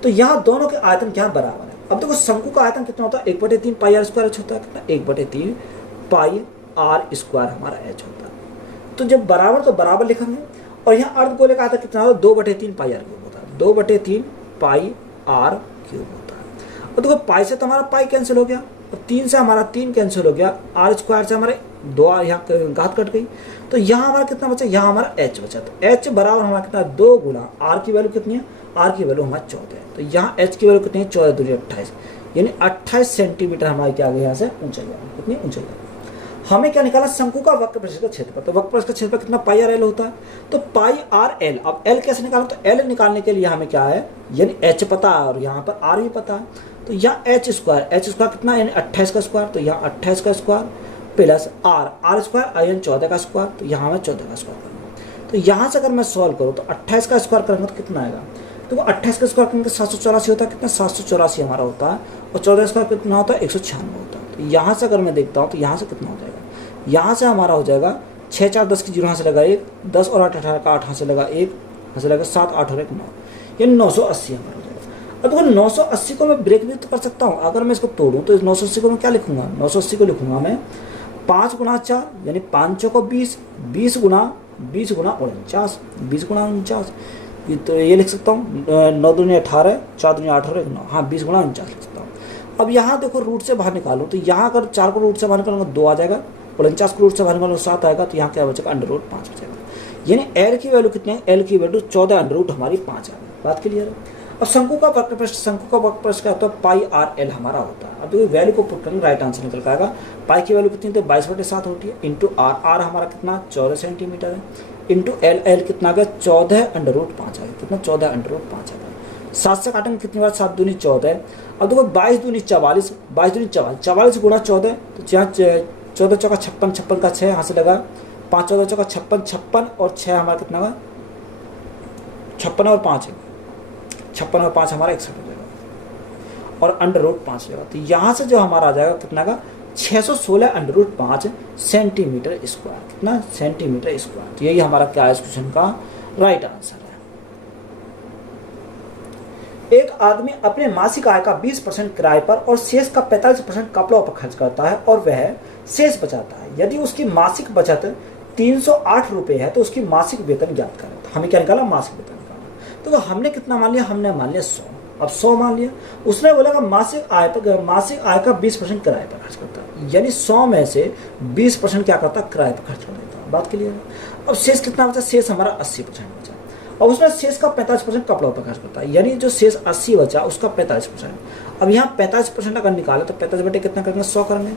तो यहाँ दोनों के आयतन क्या बराबर है। अब देखो शंकु का आयतन कितना होता है 1/3 पाई आर स्क्वायर एच होता है, कितना 1/3 पाई आर स्क्वायर हमारा एच होता है। तो जब बराबर तो बराबर लिखेंगे, और यहाँ अर्धगोले का आयतन कितना होता है 2/3 पाई आर क्यूब होता है, 2/3 पाई आर क्यूब होता है। और देखो पाई से तो हमारा पाई कैंसिल हो गया, और 3 से हमारा 3 कैंसिल हो गया, आर स्क्वायर से हमारे 2 यहाँ घात कट गई, तो यहाँ हमारा कितना बचा, यहाँ हमारा एच बचा। तो एच बराबर हमारा कितना 2 गुना आर की वैल्यू कितनी है, आर की वैल्यू हमारी 14 है, तो यहाँ एच की वैल्यू कितनी है 14 दूनी 28, यानी 28 सेंटीमीटर हमारी क्या गई यहाँ से ऊंचाई है, कितनी ऊंचाई है। हमें क्या निकाला शंकु का वक्र पृष्ठ का क्षेत्रफल, तो वक्र पृष्ठ का क्षेत्रफल कितना पाई आर एल होता है, तो पाई आर एल। अब एल कैसे निकालें, तो एल निकालने के लिए हमें क्या है, यानी एच पता है और यहाँ पर आर भी पता है, तो यहाँ एच स्क्वायर कितना यानी 28 का स्क्वायर, तो यहाँ 28 का स्क्वायर प्लस आर स्क्वायर यानी 14 का स्क्वायर, तो यहाँ हमें 14 का स्क्वायर करना। तो यहाँ से अगर मैं सॉल्व करूँ तो 28 का स्क्वायर करेंगे तो कितना आएगा, तो 28 का स्क्वायर करेंगे 784 होता है, कितना 784 हमारा होता है, और 14 स्क्वायर कितना होता है 196 होता है। तो यहाँ से अगर मैं देखता हूँ तो यहाँ से कितना हो जाएगा, यहाँ से हमारा हो जाएगा 6 4 10 की 0 यहाँ से लगा 1, 10 और 8 18 का 8 यहाँ से लगा 1, यहाँ से लगा 7 8 और 1 9, यानी 980 हमारा हो जाएगा। अब देखो 980 को मैं ब्रेक भी तो कर सकता हूँ, अगर मैं इसको तोड़ूँ तो इस 980 को मैं क्या लिखूंगा, 980 को लिखूंगा मैं 5 गुना 4 यानी 5 को 20, 20 गुना 49, 20 गुना 49, तो ये लिख सकता हूँ 9 दूनी 18, 4 दूनी 8 और 1 9, हाँ 20 गुना 49 लिख सकता हूँ। अब यहाँ देखो रूट से बाहर निकालो, तो यहाँ अगर 4 को रूट से बाहर निकालूंगा 2 आ जाएगा, 49 को रूट से बाहर निकालो 7 आएगा, तो यहाँ क्या बचेगा √5 बचेगा, यानी एल की वैल्यू कितनी है, एल की वैल्यू 14 √ हमारी 5 आ गई। बात क्लियर है। अब शंकु का वक्र पृष्ठ क्या होता है पाई आर एल हमारा होता है। अब देखो वैल्यू को पुट करेंगे राइट आंसर निकल पाएगा, पाई की वैल्यू कितनी, तो 22/7 होती है, इंटू आर हमारा कितना 14 सेंटीमीटर है, इंटू एल कितना आ गया 14 √ 5 आ गया, कितना 14 √ 5 आ गया। 7 से काटेंगे कितनी बार, 7 दूनी 14। अब देखो 22 दूनी 44, 44 गुणा 14, तो यहाँ 14 चौका 56, 56 का 6 यहाँ से लगा, 5 14 चौका 56, 56 और 6 हमारा कितना का 56 और 5 है, 56 और 5 हमारा 61 हो जाएगा, और √5 जाएगा। तो यहाँ से जो हमारा आ जाएगा कितना का 616 √5 सेंटीमीटर स्क्वायर, कितना सेंटीमीटर स्क्वायर। तो यही हमारा क्या है इस क्वेश्चन का राइट आंसर है। एक आदमी अपने मासिक आय का 20% किराए पर और शेष का 45% कपड़ों पर खर्च करता है और वह शेष बचाता है। यदि उसकी मासिक बचत 308 रुपये है तो उसकी मासिक वेतन ज्ञात करें। तो हमें क्या निकाला, मासिक वेतन निकाला। तो हमने कितना मान लिया, हमने मान लिया 100। अब 100 मान लिया, उसने बोला कि मासिक आय का 20% किराए पर खर्च करता है, यानी 100 में से 20% क्या करता है, किराए पर खर्च कर देता है। बात क्लियर है। अब शेष कितना बचा, शेष हमारा 80% बचा, और उसमें शेष का 45% कपड़ों पर खर्च करता है, यानी जो शेष 80 बचा उसका 45%। अब यहाँ 45% अगर निकाले तो 45 बटे कितना करेंगे, 100 करेंगे।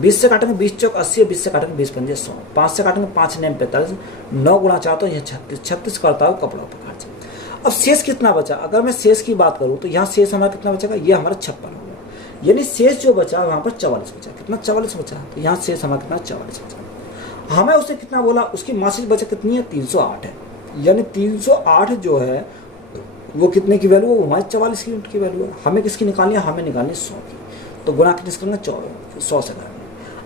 20 से काटेंगे 20 चौक 80, 20 से काटेंगे 20 पंजे 100, 5 से काटेंगे 5 9 45, 9 गुणा 4 तो यह 36 करता है कपड़ों पर खर्च। अब शेष कितना बचा, अगर मैं शेष की बात करूँ तो यहाँ शेष हमारा कितना बचेगा, ये हमारा 56 हो गया, यानी शेष जो बचा वहाँ पर 44 बचा, कितना 44 बचा, तो यहाँ शेष हमारा कितना 44 बचा। हमें उसने कितना बोला, उसकी मासिक बचत कितनी है, 308 है, यानी 308 जो है वो कितने की वैल्यू है, वो हमारे 44 यूनिट की वैल्यू है। हमें किसकी निकालनी है, हमें निकालनी 100 की, तो गुणा कितने से करेंगे, 100 से करेंगे।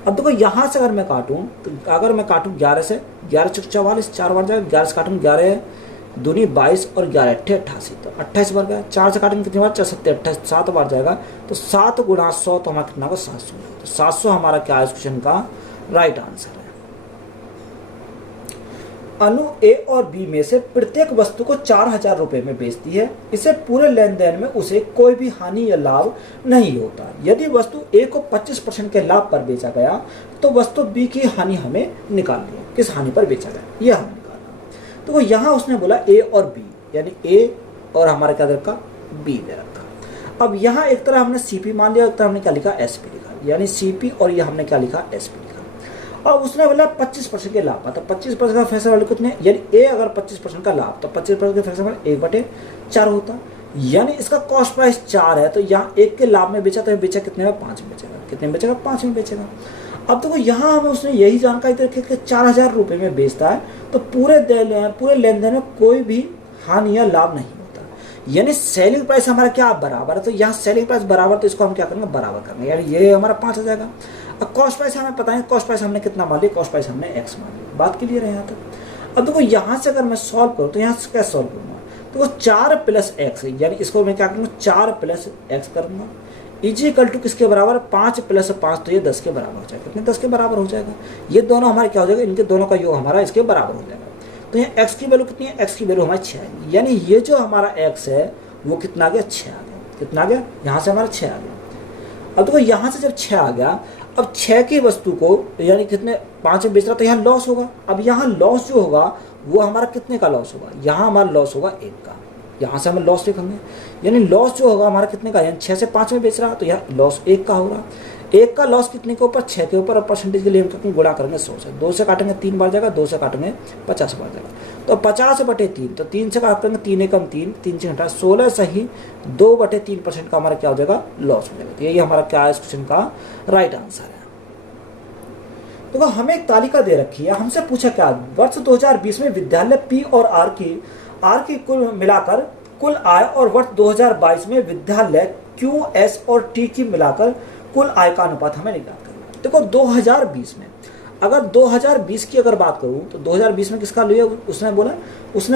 अब देखो यहाँ से अगर मैं काटूँ तो अगर मैं काटूँ 11 से, 11 चौक 44, 4 बार जाएगा, 11 से काटूँ 11 दूनी 22 और 11 अट्ठे 88, तो 28 बार गया। 4 से काटेंगे कितनी बार, 4 7 28, 7 बार जाएगा, तो 7 गुणा 100 तो हमारा कितना होगा, 700। तो 700 हमारा क्या है इस क्वेश्चन का राइट आंसर है। अनु ए और बी में से प्रत्येक वस्तु को 4000 रुपए में बेचती है। इसे पूरे लेन देन में उसे कोई भी हानि या लाभ नहीं होता। यदि वस्तु ए को 25% के लाभ पर बेचा गया तो वस्तु बी की हानि हमें निकालनी है। किस हानि पर बेचा गया, यह हमें निकालना। तो यहाँ उसने बोला ए और बी, यानी ए और हमारे क्या रखा, बी ने रखा। अब यहाँ एक तरह हमने सीपी मान लिया, एक तरह हमने क्या लिखा, एसपी लिखा, यानी सीपी और ये हमने क्या लिखा, एसपी लिखा। और उसने बोला 25% के लाभ, तो 25% का फैक्टर वैल्यू कितने, यानी ए अगर 25% का लाभ तो 25% के फैक्टर वैल्यू 1/4 होता, यानी इसका कॉस्ट प्राइस 4 है, तो यहाँ 1 के लाभ में बेचा तो बेचा कितने में, 5 में बेचेगा। कितने में बेचेगा, 5 में बेचेगा। अब देखो यहाँ हमें उसने यही जानकारी दे रखी कि 4000 रुपये में बेचता है, तो पूरे लेन देन में कोई भी हानि या लाभ नहीं होता। यानी सेलिंग प्राइस हमारा क्या बराबर है, तो यहाँ सेलिंग प्राइस बराबर, तो इसको हम क्या करेंगे, बराबर करेंगे, यानी ये हमारा 5 आ जाएगा। अब कॉस्ट प्राइस हमें पता है, कॉस्ट प्राइस हमने कितना मान लिया, कॉस्ट प्राइस हमने x मान लिया। बात क्लियर है यहाँ तक। अब देखो यहाँ से अगर मैं सॉल्व करूँ तो यहाँ से कैसे सॉल्व करूँगा, तो 4 + x, यानी इसको मैं क्या करूँगा, 4 + x करूँगा, इक्वल टू किसके बराबर, 5 + 5, तो ये 10 के बराबर हो जाएगा। कितने, 10 के बराबर हो जाएगा। ये दोनों हमारे क्या हो जाएगा, इनके दोनों का योग हमारा इसके बराबर हो जाएगा। तो यहाँ x की वैल्यू कितनी है, x की वैल्यू हमारी 6 है, यानी ये जो हमारा x है वो कितना आ गया, 6 आ गया। कितना आ गया, यहाँ से हमारा 6 आ गया। अब देखो यहाँ से जब 6 आ गया, अब 6 की वस्तु को यानी कितने, 5 में बेच रहा, तो यहाँ लॉस होगा। अब यहाँ लॉस जो होगा वो हमारा कितने का लॉस होगा, यहाँ हमारा लॉस होगा 1 का। यहाँ से हम लॉस लिखेंगे, यानी लॉस जो होगा हमारा कितने का, यानी 6 से 5 में बेच रहा, तो यहाँ लॉस 1 का होगा। 1 का लॉस कितने के ऊपर, 6 के ऊपर, और परसेंटेज के लिए हम गुणा करेंगे 100 से। 2 से काटेंगे 3 बार जाएगा, 2 से काटेंगे 50 बार जाएगा, तो 50/3, तो 3 से काटेंगे 3 एकम 3, 3 से घटा 16 सही 2/3% का हमारा क्या हो जाएगा, लॉस हो जाएगा। तो यही हमारा क्या है इस क्वेश्चन का राइट आंसर है। देखो हमें एक तालिका दे रखी है, हमसे पूछा क्या, वर्ष 2020 में विद्यालय पी और आर की कुल मिलाकर कुल आय, और वर्ष 2022 में विद्यालय क्यू, एस और टी की मिलाकर कुल आय का अनुपात हमें निकाल करना है। देखो 2020 में, अगर 2020 की अगर बात करूं तो 2020 में किसका लिया, उसने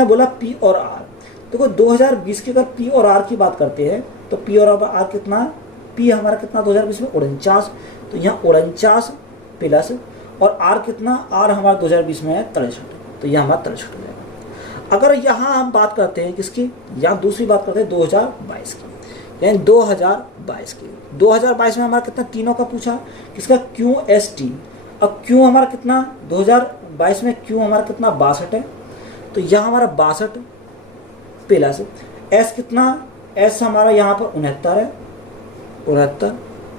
बोला पी और आर। देखो 2020 की अगर पी और आर की बात करते हैं तो पी और आर कितना, पी हमारा कितना 2020 में 49, तो यहाँ 49 प्लस, और आर कितना, आर हमारा 2020 में है 63, तो यह हमारा 63 हो जाएगा। अगर यहाँ हम बात करते हैं किसकी, यहाँ दूसरी बात करते हैं 2022 की, यानी 2022 की। 2022 में हमारा कितना, तीनों का पूछा, किसका, क्यू एस टी। अब क्यू हमारा कितना, 2022 में क्यू हमारा कितना 62 है, तो यहाँ हमारा 62 प्लस एस कितना, एस हमारा यहाँ पर 69 है, 69,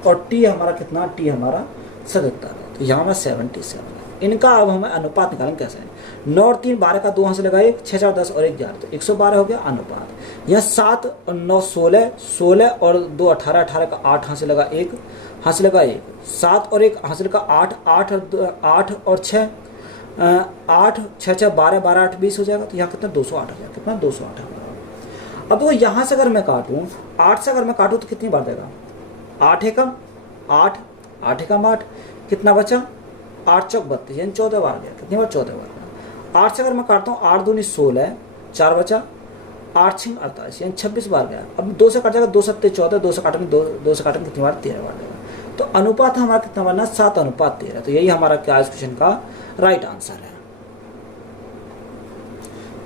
और टी हमारा कितना, टी हमारा 77 है, तो यहाँ हमारा 77 है। इनका अब हमें अनुपात निकालेंगे कैसे, 9 और 3 12 का 2 हाथ से लगा 1, 6 4 10 और 1 11, तो 112 हो गया अनुपात। यहाँ 7 और 9 16, 16 और 2 18, 18 का 8 हाथ से लगा 1, हाथ से लगा 1, 7 और 1 हाथ से लगा 8, 8 और 6 8, 6 6 12, 12 8 20 हो जाएगा, तो यहाँ कितना 208 हो जाएगा। कितना 208 हो जाएगा। अब तो यहाँ से अगर मैं काटूँ, 8 से अगर मैं काटूँ तो कितनी बार देगा, 8 एकम 8, 8 एकम 8, कितना बचा, 8 चौक 32, यानी 14 बार गया। कितनी बार, 14 बार। 8 से अगर मैं काटता हूँ, 8 दूनी 16, 4 बचा, 8 6 48, यानी 26 बार गया। अब 2 से काट जाएगा, 2 7 14, 2 से काटेंगे 2 से काटेंगे कितनी बार, 13 बार जाएगा। तो अनुपात हमारा कितना बनना, 7:13। तो यही हमारा क्या इस क्वेश्चन का राइट आंसर है।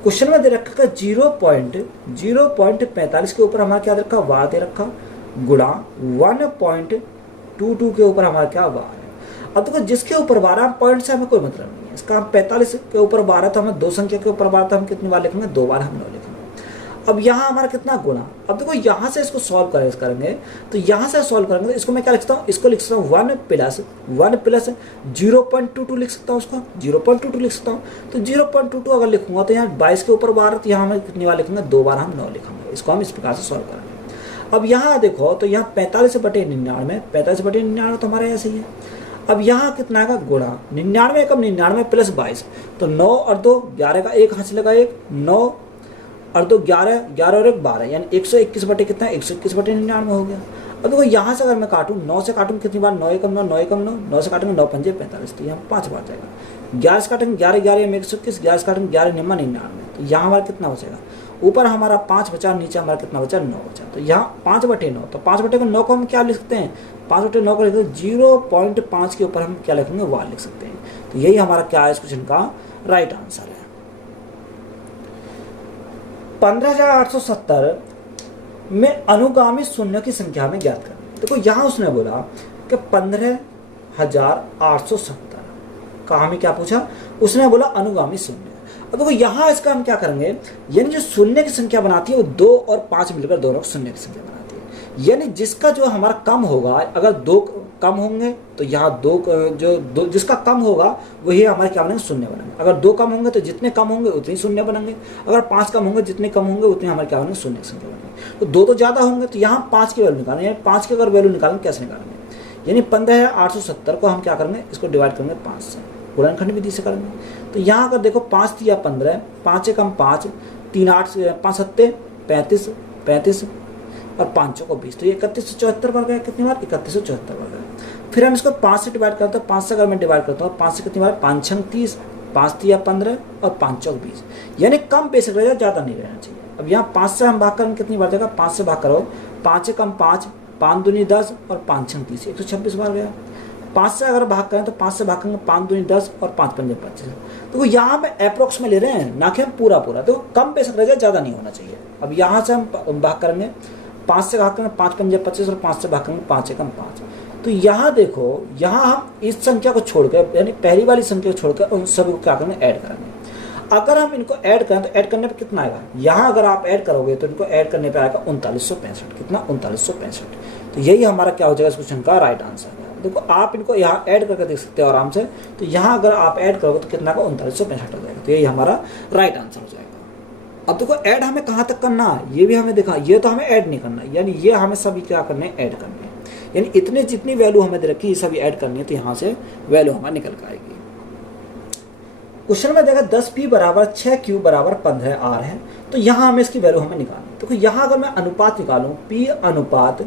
क्वेश्चन में दे रखा 0.45 के ऊपर हमारा क्या दे रखा, वार दे रखा, गुणा 1.22 के ऊपर हमारा क्या वार है। अब देखो जिसके ऊपर 12 पॉइंट से हमें कोई मतलब नहीं है, इसका हम 45 के ऊपर 12 तो हमें 2 संख्या के ऊपर 12 तो हम कितनी बार लिखेंगे, 2 बार हम 9 लिखेंगे। अब यहाँ हमारा कितना गुणा, अब देखो यहाँ से इसको सॉल्व करेंगे, तो यहाँ से सॉल्व करेंगे तो इसको मैं क्या लिखता हूँ, इसको लिख सकता हूँ 1 प्लस 0.22 लिख सकता हूँ, उसको 0.22 लिख सकता हूँ। तो 0.22 अगर लिखूंगा तो यहाँ 22 के ऊपर 12, तो यहाँ हम कितनी बार लिखेंगे, 2 बार हम 9 लिखेंगे। इसको हम इस प्रकार से सॉल्व करेंगे। अब यहाँ देखो तो यहाँ 45/99, 45/99 तो हमारा ऐसे ही है। अब यहाँ कितना आएगा, गुणा 99 एकम 99 प्लस 22, तो 9 और 2 11 का 1 हाथ से लगा 1, 9 और 2 11, 11 और 1 12, यानी 121 बटे कितना, 121/99 हो गया। अब देखो यहाँ से अगर मैं काटूँ, 9 से काटूँ कितनी बार, 9 एकम 9, 9 एकम 9, 9 से काटेंगे 9 पंजे 45, तो यहाँ 5 बार जाएगा। 11 से काटेंगे 11 11 में 121, 11 से काटेंगे 11 निम्न 99, तो यहाँ हमारा कितना बचेगा, ऊपर हमारा 5 बचा, नीचे हमारा कितना बचा, 9 बचा। तो यहाँ 5/9, तो 5/9 को हम क्या लिख सकते हैं, 5/9 को लिखते हैं 0.5 के ऊपर हम क्या लिखेंगे, वार लिख सकते हैं। तो यही हमारा क्या है इस क्वेश्चन का राइट आंसर है। 15,870 में अनुगामी शून्य की संख्या में ज्ञात करें। देखो यहाँ उसने बोला कि 15,870 का हमें क्या पूछा, उसने बोला अनुगामी शून्य। अब देखो यहाँ इसका हम क्या करेंगे, यानी जो शून्य की संख्या बनाती है वो 2 और 5 मिलकर दोनों शून्य की संख्या बनाती है। यानी जिसका जो हमारा कम होगा, अगर 2 कम होंगे तो यहाँ दो जिसका कम होगा वही हमारे क्या बनेंगे, शून्य बनेंगे। अगर 2 कम होंगे तो जितने कम होंगे उतने शून्य बनेंगे। अगर 5 कम होंगे जितने कम होंगे उतने हमारे क्या बनेंगे, शून्य संख्या बनेंगे। तो 2 तो ज़्यादा होंगे तो यहाँ 5 की वैल्यू निकालेंगे, यानी 5 की अगर वैल्यू निकालेंगे कैसे निकालेंगे, यानी 15,870 को हम क्या करेंगे, इसको डिवाइड करेंगे 5 से, गुणनखंड विधि से करेंगे। तो यहाँ अगर देखो 5 तिया 15, 5 कम 5, 3 8 5 7 35, 35 और 5 को 20, तो ये 3174 बढ़ गया। कितनी बार, 3174 बढ़ गया। फिर हम इसको 5 से डिवाइड करते हैं, 5 से अगर मैं डिवाइड करता हूँ 5 से कितनी बार, 5 6 30, 5 तिया 15 और 5 चौक 20, यानी कम बेसिक रहेगा, ज़्यादा नहीं रहना चाहिए। अब यहाँ 5 से हम भाग करेंगे कितनी बार जाएगा, 5 से भाग करो, 5 कम 5, 5 दूनी 10 और 5 6 30, 126 बार गया। 5 से अगर भाग करें तो 5 से भाग करेंगे 5 दूनी 10 और 5 पंजे 25। तो यहाँ पे अप्रोक्स में ले रहे हैं, ना कि हम पूरा, तो कम बेशक रहेगा, ज़्यादा नहीं होना चाहिए। अब यहाँ से हम भाग करेंगे, 5 से भाग करेंगे 5 पंजे 25 और 5 से भाग करेंगे 5 कम 5। तो यहाँ देखो, यहाँ हम इस संख्या को छोड़कर, यानी पहली वाली संख्या को छोड़कर उन सभी को क्या करेंगे, ऐड करेंगे। अगर हम इनको ऐड करें तो ऐड करने पर कितना आएगा, यहाँ अगर आप ऐड करोगे तो इनको ऐड करने पर आएगा 3965। कितना, 3965। तो यही हमारा क्या हो जाएगा इस क्वेश्चन का राइट आंसर है। देखो आप इनको यहाँ ऐड करके देख सकते हो आराम से। तो यहाँ अगर आप ऐड करोगे तो कितना का, 3965 हो जाएगा। तो यही हमारा राइट आंसर हो जाएगा। अब देखो ऐड हमें कहाँ तक करना है ये भी हमें देखा, ये तो हमें ऐड नहीं करना, यानी ये हमें सभी क्या करने हैं, ऐड करने हैं। यानी इतने जितनी वैल्यू हमें दे रखी है ये सभी ऐड करनी है, तो यहाँ से वैल्यू हमारी निकल कर आएगी। क्वेश्चन में देखा 10p बराबर 6q बराबर 15r है, तो यहाँ हमें इसकी वैल्यू हमें निकालनी। तो यहाँ अगर मैं अनुपात निकालूँ, p अनुपात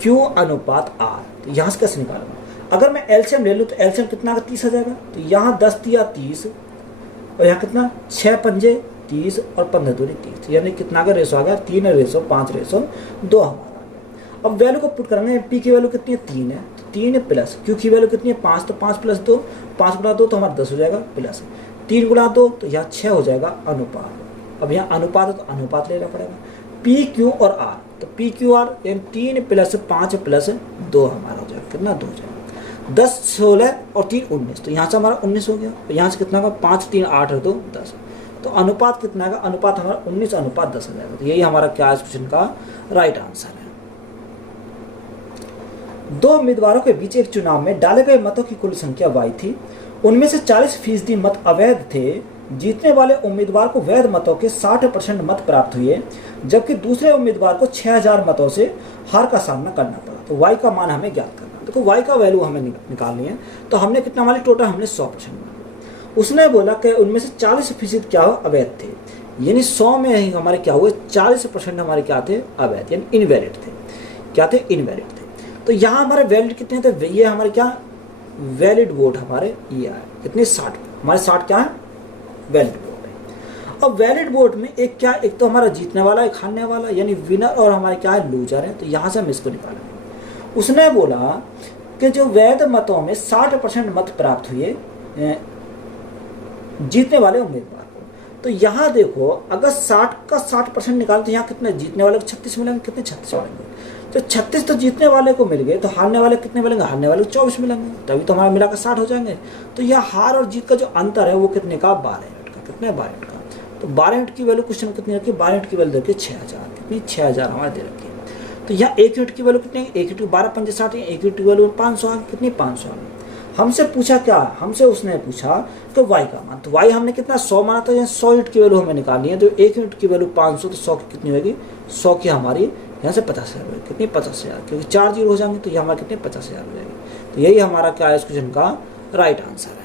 q अनुपात r, तो यहाँ से कैसे निकालूंगा। अगर मैं एलसीएम ले लूँ तो एलसीएम कितना का 30 आ जाएगा। तो यहाँ 10 तिया 30 और यहाँ कितना, 6 पंजे 30 और 15 दूनी 30, यानी कितना का रेशो आ गया, 3:5:2 हमारा आ गया। अब वैल्यू को पुट करेंगे, p की वैल्यू कितनी है, 3 है, तो 3 प्लस q की वैल्यू कितनी है, 5, तो 5 + 2, 5 × 2 तो हमारा 10 हो जाएगा, प्लस 3 × 2 तो यहाँ 6 हो जाएगा अनुपात। अब यहाँ अनुपात है तो अनुपात लेना पड़ेगा, p q और r, तो p q r यानी 3 + 5 + 2 हमारा हो जाएगा, कितना 2 हो जाएगा। 10 16 और 3 19, तो यहाँ से हमारा 19 हो गया। तो यहाँ से कितना का, 5 3 8 और 2 10, तो अनुपात कितना का, अनुपात हमारा 19:10 हो जाएगा। तो यही हमारा क्या इस क्वेश्चन का राइट आंसर है। 2 उम्मीदवारों के बीच एक चुनाव में डाले गए मतों की कुल संख्या y थी। उनमें से 40% मत अवैध थे। जीतने वाले उम्मीदवार को वैध मतों के 60% मत प्राप्त हुए, जबकि दूसरे उम्मीदवार को 6000 मतों से हार का सामना करना पड़ा। तो y का मान हमें ज्ञात करना। देखो y का वैल्यू हमें निकालनी है। तो हमने कितना मानी, टोटल हमने 100%। उसने बोला कि उनमें से 40% क्या हो, अवैध थे, यानी 100 में ही हमारे क्या हुए, 40% हमारे क्या थे, अवैध, यानी इनवैलिड थे। क्या थे, इनवैलिड थे। तो यहाँ हमारे वैलिड कितने थे, ये हमारे क्या, वैलिड वोट हमारे ये आए कितने, 60। हमारे 60 क्या है, वैलिड वोट है। अब वैलिड वोट में एक क्या, एक तो हमारा जीतने वाला, एक हारने वाला, यानी विनर और हमारे क्या है, लूजर है। तो यहाँ से हम इसको निकालेंगे। उसने बोला कि जो वैध मतों में 60% मत प्राप्त हुए जीतने वाले उम्मीदवार को, तो यहाँ देखो अगर 60 का 60% निकाले तो यहाँ कितने, जीतने वाले को 36 मिलेंगे, कितने 36 मिलेंगे। तो 36 तो जीतने वाले को मिल गए, तो हारने वाले कितने मिलेंगे, हारने वाले को 24 मिलेंगे, तभी तो हमारा मिलाकर 60 हो जाएंगे। तो यह हार और जीत का जो अंतर है वो कितने का, 12 यूनिट का। कितने, 12 यूनिट का। तो 12 यूनिट की वैल्यू क्वेश्चन कितनी रखी, 12 यूनिट की वैल्यू रखी 6000। कितनी, 6000 हमारे दे रखी है। तो यहाँ 1 यूनिट की वैल्यू कितनी है, 1 यूनिट की 12 पंजे 60, 1 यूनिट की वैल्यू 500 आ गई। कितनी, 500 आ गई। हमसे पूछा क्या, हमसे उसने पूछा कि y का मान। तो y हमने कितना, 100 माना था, यहाँ 100 यूनिट की वैल्यू हमें निकालनी है। तो 1 यूनिट की वैल्यू 500, तो 100 की कितनी होगी, 100 की हमारी यहाँ से 50,000 होगी। कितनी, 50,000, क्योंकि 4 जीरो हो जाएंगे तो ये हमारे कितने, 50,000 हो जाएगी। तो यही हमारा क्या है इस क्वेश्चन का राइट आंसर है।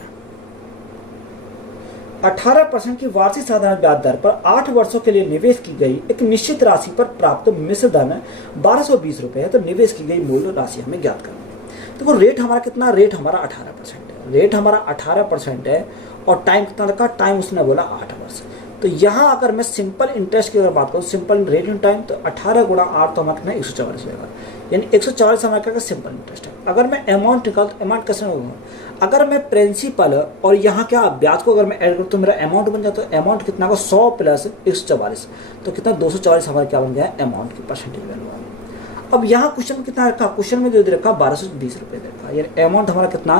18% की वार्षिक साधारण ब्याज दर पर 8 वर्षों के लिए निवेश की गई एक निश्चित राशि पर प्राप्त मिश्र धन 1220 रुपये है। तो निवेश की गई मूल राशि हमें ज्ञात करनी है। देखो रेट हमारा कितना, रेट हमारा 18% है। रेट हमारा 18% है और टाइम कितना रखा, टाइम उसने बोला 8 वर्ष। तो यहाँ अगर मैं सिंपल इंटरेस्ट की अगर बात करूँ, सिंपल रेट इन टाइम, तो 18 × 8 तो हमारा कितना, 144 होगा, यानी 144 हमारा क्या सिंपल इंटरेस्ट है। अगर मैं अमाउंट निकाल तो अमाउंट कैसे होगा, अगर मैं प्रिंसिपल और यहाँ क्या ब्याज को अगर मैं ऐड करूँ तो मेरा अमाउंट बन जाता है। अमाउंट कितना का, 100 + 144, तो कितना, 244 हमारा क्या बन गया है, अमाउंट की परसेंटेज वैल्यू। अब यहाँ क्वेश्चन कितना रखा, क्वेश्चन में जो दे रखा 1220 रुपये दे रखा, यानी अमाउंट हमारा कितना,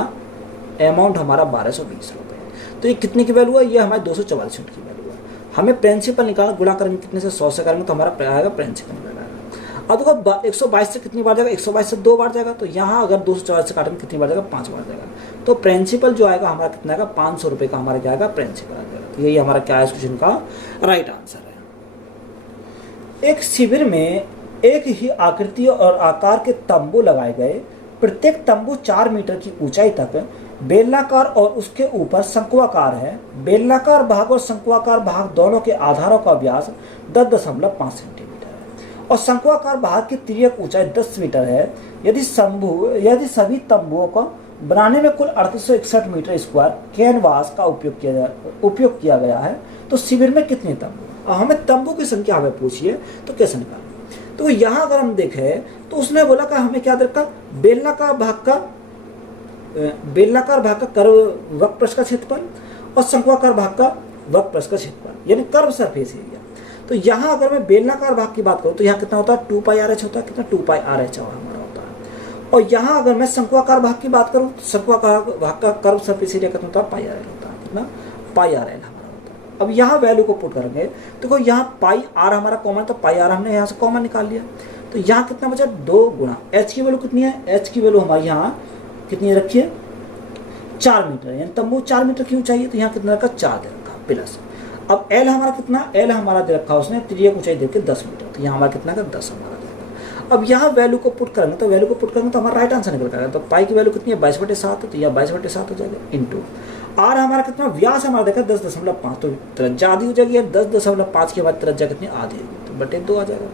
अमाउंट हमारा 1220 रुपये। तो ये कितने की वैल्यू है, ये हमारे 244 यूनिट की वैल्यू है। हमें प्रिंसिपल निकालना, गुणा करेंगे कितने से, 100 से करेंगे तो हमारा आएगा प्रिंसिपल वैल्यू। अब देखो 122 से कितनी बार जाएगा, 122 से 2 बार जाएगा, तो यहाँ अगर 244 से काटेंगे कितनी बार जाएगा, 5 बार जाएगा। तो प्रिंसिपल जो आएगा हमारा कितना आएगा, 500 रुपये का हमारा क्या आएगा, प्रिंसिपल आ जाएगा। तो यही हमारा क्या है इस क्वेश्चन का राइट आंसर है। एक शिविर में एक ही आकृति और आकार के तंबू लगाए गए, प्रत्येक तंबू 4 मीटर की ऊंचाई तक बेलनाकार और उसके ऊपर शंक्वाकार है। बेलनाकार भाग और शंक्वाकार भाग दोनों के आधारों का व्यास 10.5 सेंटीमीटर है और शंक्वाकार भाग की तिर्यक ऊंचाई 10 मीटर है। यदि सभी तंबुओं को बनाने में कुल 3861 मीटर स्क्वायर कैनवास का उपयोग किया गया है, तो शिविर में कितने तंबू। हमें तंबू की संख्या हमें पूछिए तो कैसे निकालें। तो यहाँ अगर हम देखें तो उसने बोला कि हमें क्या देखा, बेलनाकार भाग का कर्व वक्रपृष्ठ का क्षेत्रफल और शंक्वाकार भाग का वक्रपृष्ठ का क्षेत्रफल, यानी कर्व सरफेस एरिया। तो यहाँ अगर मैं बेलनाकार भाग की बात करूँ तो यहाँ कितना होता है, 2πRh होता है, कितना 2πRh हमारा होता है। और यहाँ अगर मैं शंक्वाकार भाग की बात करूँ तो शंक्वाकार भाग का कर्व सरफेस एरिया कितना होता है, πRl होता है, कितना πRl हमारा होता है। अब यहाँ वैल्यू को पुट करेंगे, देखो यहाँ πr हमारा कॉमन, तो πr हमने यहाँ से कॉमन निकाल लिया। तो यहाँ कितना बचा, 2 गुणा h की वैल्यू कितनी है, h की वैल्यू हमारे यहाँ कितनी रखिए, 4 मीटर, यानी तंबू 4 मीटर की ऊंचाई है, तो यहाँ कितना रखा, 4 दे रखा प्लस। अब L हमारा कितना, L हमारा दे रखा उसने तिर्यक ऊंचाई देके 10 मीटर, तो यहाँ हमारा कितना का 10 हमारा देगा। अब यहाँ वैल्यू को पुट करेंगे तो हमारा राइट आंसर निकल जाएगा। तो पाई की वैल्यू कितनी है, 22/7, तो यह 22/7 हो जाएगा इंटू आर हमारा कितना, व्यास हमारा देखा 10.5, तो त्रिज्या आधी हो जाएगी, 10.5 के बाद त्रिज्या कितनी, आधी होगी, तो बटे 2 आ जाएगा।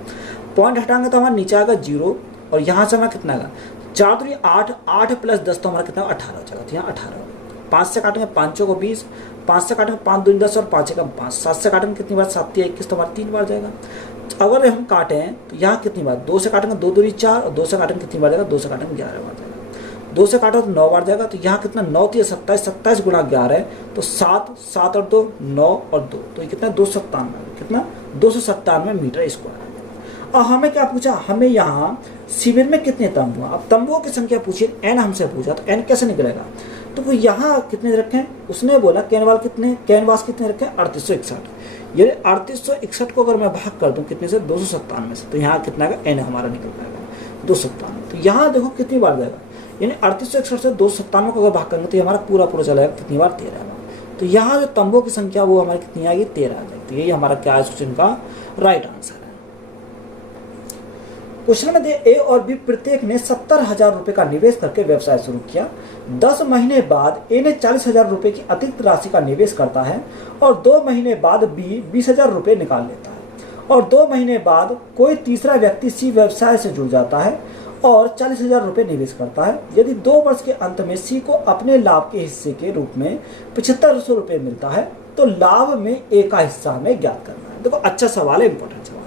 पॉइंट हटाएंगे तो हमारा नीचे आएगा 0 और यहाँ से हमारा कितना आएगा, 4 तो 8, 8 + 10 तो हमारा कितना 18 हो जाएगा। तो यहाँ 18, 5 से काटेंगे 5 को 20, 5 से काटेंगे 5 दूनी 10 और 5 एकम 5, 7 से काटेंगे कितनी बार, 7 × 21, तो हमारा 3 बार जाएगा। अगर हम काटें तो यहाँ कितनी बार, 2 से काटेंगे 2 दूनी 4 और 2 से काटेंगे कितनी बार जाएगा, 2 से काटेंगे 11 बार जाएगा। 2 से काटो तो 9 बार जाएगा। तो यहाँ कितना, 9 × 27, 27 × 11 है, तो 7, 7 और 2 9 और 2, तो ये कितना 297, कितना 297 मीटर स्क्वायर है। और हमें क्या पूछा, हमें यहाँ शिविर में कितने तंबू। अब तंबुओं की संख्या पूछी, n हमसे पूछा, तो n कैसे निकलेगा। तो वो यहाँ कितने रखें, उसने बोला कैनवास कितने रखें, 3861, यानी 3861 को अगर मैं भाग कर दूं कितने से, 297 से, तो यहाँ कितना का n हमारा निकल जाएगा 297। तो यहाँ देखो कितनी बार जाएगा, यानी 3861 से 297 को अगर भाग करेंगे तो ये हमारा पूरा चलाएगा कितनी बार, 13 बार। तो यहाँ जो तंबुओं की संख्या वो हमारी कितनी आएगी, 13 आ जाएगी। तो यही हमारा क्या है क्वेश्चन का राइट आंसर है। क्वेश्चन में ए और बी प्रत्येक ने 70,000 रुपए का निवेश करके व्यवसाय शुरू किया। 10 महीने बाद ए ने 40,000 रुपए की अतिरिक्त राशि का निवेश करता है और 2 महीने बाद बी 20,000 रुपए निकाल लेता है और 2 महीने बाद कोई तीसरा व्यक्ति सी व्यवसाय से जुड़ जाता है और 40,000 रुपए निवेश करता है। यदि 2 वर्ष के अंत में सी को अपने लाभ के हिस्से के रूप में 7500 रुपए मिलता है तो लाभ में ए का हिस्सा हमें ज्ञात करना है। देखो अच्छा सवाल है, इंपॉर्टेंट सवाल है।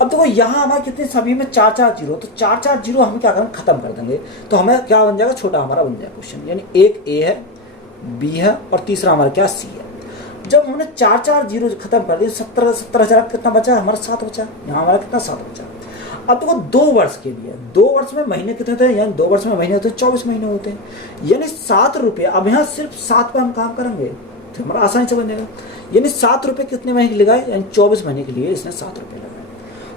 अब देखो यहाँ हमारे कितने, सभी में 4-4 जीरो, तो 4-4 जीरो हम क्या करेंगे, खत्म कर देंगे, तो हमें क्या बन जाएगा, छोटा हमारा बन जाएगा क्वेश्चन, यानी एक ए है, बी है और तीसरा हमारा क्या, सी है। जब हमने 4-4 जीरो खत्म कर दिए, 70,000 कितना बचा, हमारा 7 बचा, यहाँ हमारा कितना 7 बचा। अब देखो 2 वर्ष के लिए, 2 वर्ष में महीने कितने होते हैं, यानी 2 वर्ष में महीने होते हैं 24 महीने होते हैं, यानी 7 रुपये। अब यहाँ सिर्फ 7 पर हम काम करेंगे तो हमारा आसानी से बनेगा, यानी 7 रुपये कितने महीने लगाए, यानी 24 महीने के लिए इसने 7 रुपये लगाए।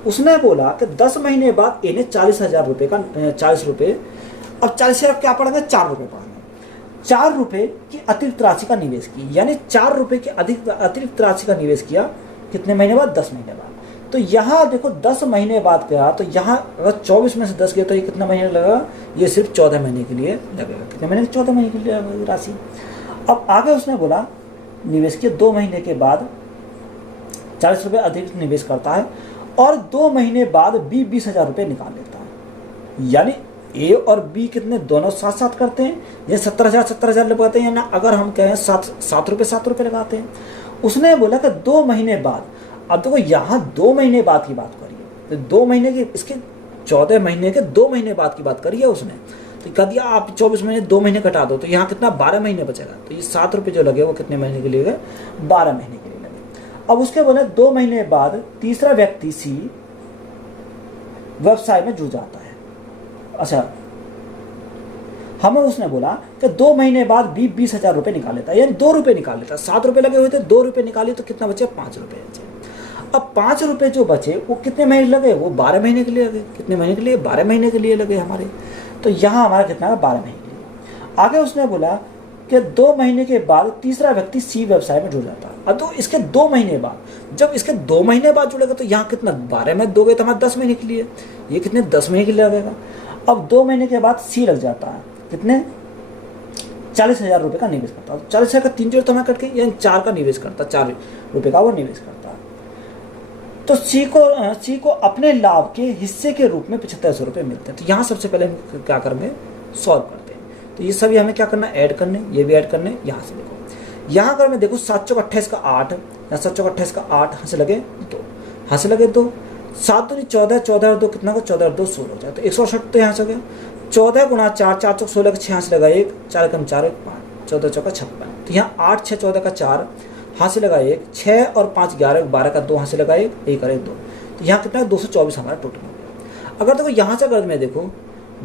उसने बोला कि 10 महीने बाद ए ने 40,000 रुपये का 40 रुपये, अब 40,000 क्या पढ़ेंगे, 4 रुपये पढ़ेंगे। 4 रुपये की अतिरिक्त राशि का निवेश की, यानी 4 रुपये की अतिरिक्त राशि का निवेश किया कितने महीने बाद, 10 महीने बाद। तो यहाँ देखो 10 महीने बाद गया, तो यहाँ अगर 24 में से 10 गया तो ये कितना महीने लगेगा, ये सिर्फ 14 महीने के लिए लगेगा। कितने महीने, 14 महीने के लिए राशि। अब आगे उसने बोला निवेश किया, 2 महीने के बाद 40 रुपये अतिरिक्त निवेश करता है और 2 महीने बाद बी 20,000 रुपये निकाल लेता है, यानी ए और बी कितने, दोनों साथ साथ करते हैं, ये 70,000 लगाते हैं, या ना अगर हम कहें 7 रुपये लगाते हैं। उसने बोला कि 2 महीने बाद, अब देखो यहाँ 2 महीने बाद की बात करिए, तो 2 महीने की, इसके 14 महीने के 2 महीने बाद की बात करिए उसने, तो कह दिया आप 24 महीने 2 महीने घटा दो, तो यहाँ कितना 12 महीने बचेगा। तो ये 7 रुपये जो लगे वो कितने महीने के लिए गए, 12 महीने के लिए लगे। अब उसके बोले 2 महीने बाद तीसरा व्यक्ति सी व्यवसाय में जुड़ जाता है। अच्छा, हमें उसने बोला कि 2 महीने बाद बी 20,000 रुपये निकाल लेता है, यानी 2 रुपये निकाल लेता है। 7 रुपये लगे हुए थे, 2 रुपये निकाले तो कितना बचे, 5 रुपये बचे। अब 5 रुपये जो बचे वो कितने महीने लगे, वो 12 महीने के लिए लगे। कितने महीने के लिए, 12 महीने के लिए लगे हमारे। तो यहाँ हमारा कितना है, 12 महीने के लिए। आगे उसने बोला कि 2 महीने के बाद तीसरा व्यक्ति सी व्यवसाय में जुड़ जाता है। अब तो इसके 2 महीने बाद, जब इसके 2 महीने बाद जुड़ेगा तो यहाँ कितना, 12 में 2 गए तो हमारे 10 महीने के लिए, ये कितने 10 महीने के लिए लगेगा। अब 2 महीने के बाद सी लग जाता है, कितने 40,000 रुपये का निवेश करता है। 40,000 का 3 जोड़ तो हमें कट के, यानी 4 का निवेश करता है, 4 रुपये का वो निवेश करता है। तो सी को अपने लाभ के हिस्से के रूप में 7500 रुपये मिलते हैं। तो यहाँ सबसे पहले हम क्या करेंगे, सॉल्व करते हैं। तो ये सभी हमें क्या करना है, ऐड करने, ये भी ऐड करने। यहाँ से देखो, यहाँ अगर मैं देखूँ 7 चौक 28 का 8, या 7 चौक 28 का 8, यहाँ से लगे 2, यहाँ से लगे 2, 7 दूनी 14, 14 और 2 कितना का, 14 और 2 16 हो जाए। तो 168 तो यहाँ से हो गया। 14 गुणा 4, 4 चौक 16 का 6, यहाँ से लगा 1, 4 कम 4 1 5, 14 चौका 56। तो यहाँ 8 6 14 का 4, यहाँ से लगा 1, 6 और 5 11, 12 का 2, यहाँ से लगा 1, 1 और 1 2। तो यहाँ कितना 224 हमारा टोटल हो गया। अगर देखो यहाँ से अगर मैं देखूँ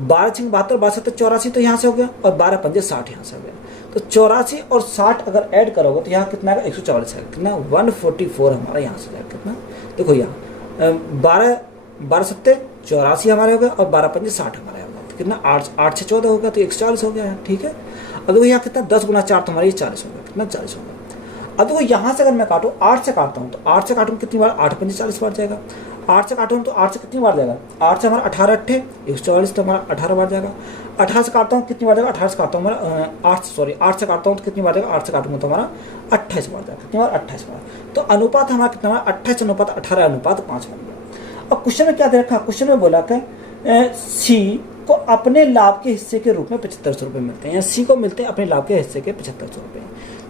12 6 72, 12 7 84 तो यहाँ से हो गया, और 12 5 60 यहाँ से हो गया। तो 84 और 60 अगर ऐड करोगे तो यहाँ कितना है, 144 है, कितना 144 हमारा यहाँ से जाएगा। कितना देखो यहाँ 12 7 84 हमारे हो गया, और 12 5 60 हमारे हो गया। तो कितना 8 6 14 हो गया, तो 140 हो गया। ठीक है। अब देखो यहाँ कितना 10 गुना 4 तो हमारे 40 हो गया, कितना 40 हो गया। अब देखो यहाँ से अगर मैं काटूँ 8 से काटता हूँ, तो 8 से काटूँ कितनी बार, 8 5 40 बार जाएगा। 8 से काटूँ तो 8 से कितनी बार जाएगा, 8 से हमारा 18 8 144, तो हमारा 18 बार जाएगा। 18 से काटता हूँ कितनी बार जाएगा, 18 से काटता हूँ हमारा 8 से काटता हूँ तो कितनी बार जाएगा, 8 से काटूंगा तो हमारा 28 बार जाएगा। कितनी बार, 28 बार। तो अनुपात हमारा कितना हमारा 28 अनुपात 18 अनुपात 5 बन गया। अब क्वेश्चन में क्या दे रखा, क्वेश्चन में बोला कि सी को अपने लाभ के हिस्से के रूप में 7500 रुपये मिलते हैं, या सी को मिलते हैं अपने लाभ के हिस्से के 7500 रुपये।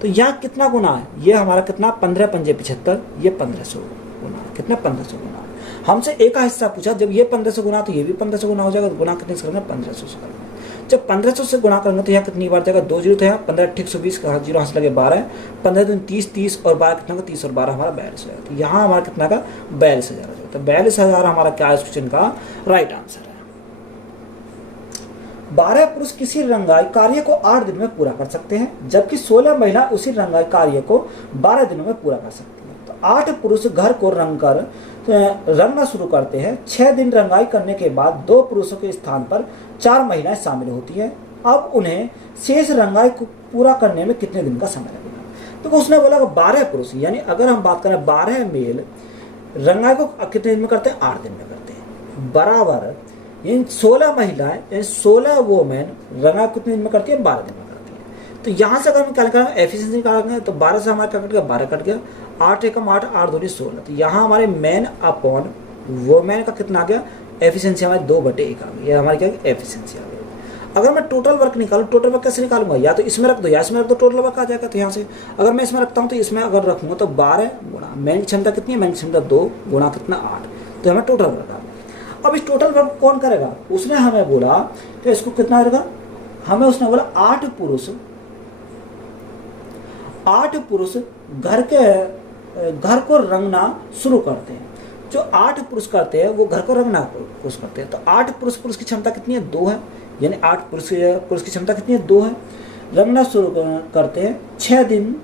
तो यहाँ कितना गुना है, ये हमारा कितना 15 पंजे 75, ये 1500 गुना है, कितना 1500 गुना है। हमसे एक का हिस्सा पूछा, जब ये 1500 गुना तो ये भी 1500 गुना हो जाएगा। तो गुना कितने से करेंगे, 1500 से करेंगे। जब 1500 से गुना करेंगे तो यहाँ कितनी बार जाएगा, 2 जीरो तो यहाँ 15 8 120 का 0 हाथ लगे 12, 15 दिन 30 30 और 12 कितना का 30 और 12 हमारा 42 हो जाएगा। तो यहाँ हमारा कितना का 42,000 हो जाएगा। तो 42,000 हमारा क्या इस क्वेश्चन का राइट आंसर है। 12 पुरुष किसी रंगाई कार्य को 8 दिन में पूरा कर सकते हैं, जबकि 16 महिला उसी रंगाई कार्य को 12 दिनों में पूरा कर सकती हैं। तो 8 पुरुष घर को रंगना शुरू करते हैं। 6 दिन रंगाई करने के बाद 2 पुरुषों के स्थान पर 4 महिलाएं शामिल होती हैं। अब उन्हें शेष रंगाई को पूरा करने में कितने दिन का समय लगेगा। तो उसने बोला कि 12 पुरुष, यानी अगर हम बात करें 12 मेल रंगाई को कितने दिन में करते हैं, 8 दिन में करते हैं, बराबर इन 16 महिलाएं 16 वोमेन रंगाई कितने दिन में करती है, 12 दिन में करती है। तो यहाँ से अगर हम क्या करेंगे, एफिशिएंसी निकालेंगे तो 12 से हमारा क्या कट गया, 12 कट गया, 8 एकम 8 8 दूनी 16। तो यहाँ हमारे मैन अपॉन वोमेन का कितना आ गया, एफिशिएंसी हमारे 2/1 आ गई। ये हमारी क्या एफिशिएंसी आ गई। अगर मैं टोटल वर्क निकालूँ, टोटल वर्क कैसे निकालूंगा, या तो इसमें रख दो या इसमें रख दो, टोटल वर्क आ जाएगा। तो यहाँ से अगर मैं इसमें रखता हूँ तो इसमें अगर रखूँगा तो 12 गुणा मैन की क्षमता कितनी है, मैन की क्षमता 2 गुणा कितना 8, तो हमें टोटल वर्क आ गया। अब इस टोटल वर्क कौन करेगा, उसने हमें बोला कि इसको कितना करेगा, हमें उसने बोला 8 पुरुष घर को रंगना शुरू करते हैं। जो 8 पुरुष करते हैं वो घर को रंगना पुरुष करते हैं। तो 8 पुरुष की क्षमता कितनी है, 2 है, यानी 8 पुरुष की क्षमता कितनी है, 2 है। रंगना शुरू करते हैं 6 दिन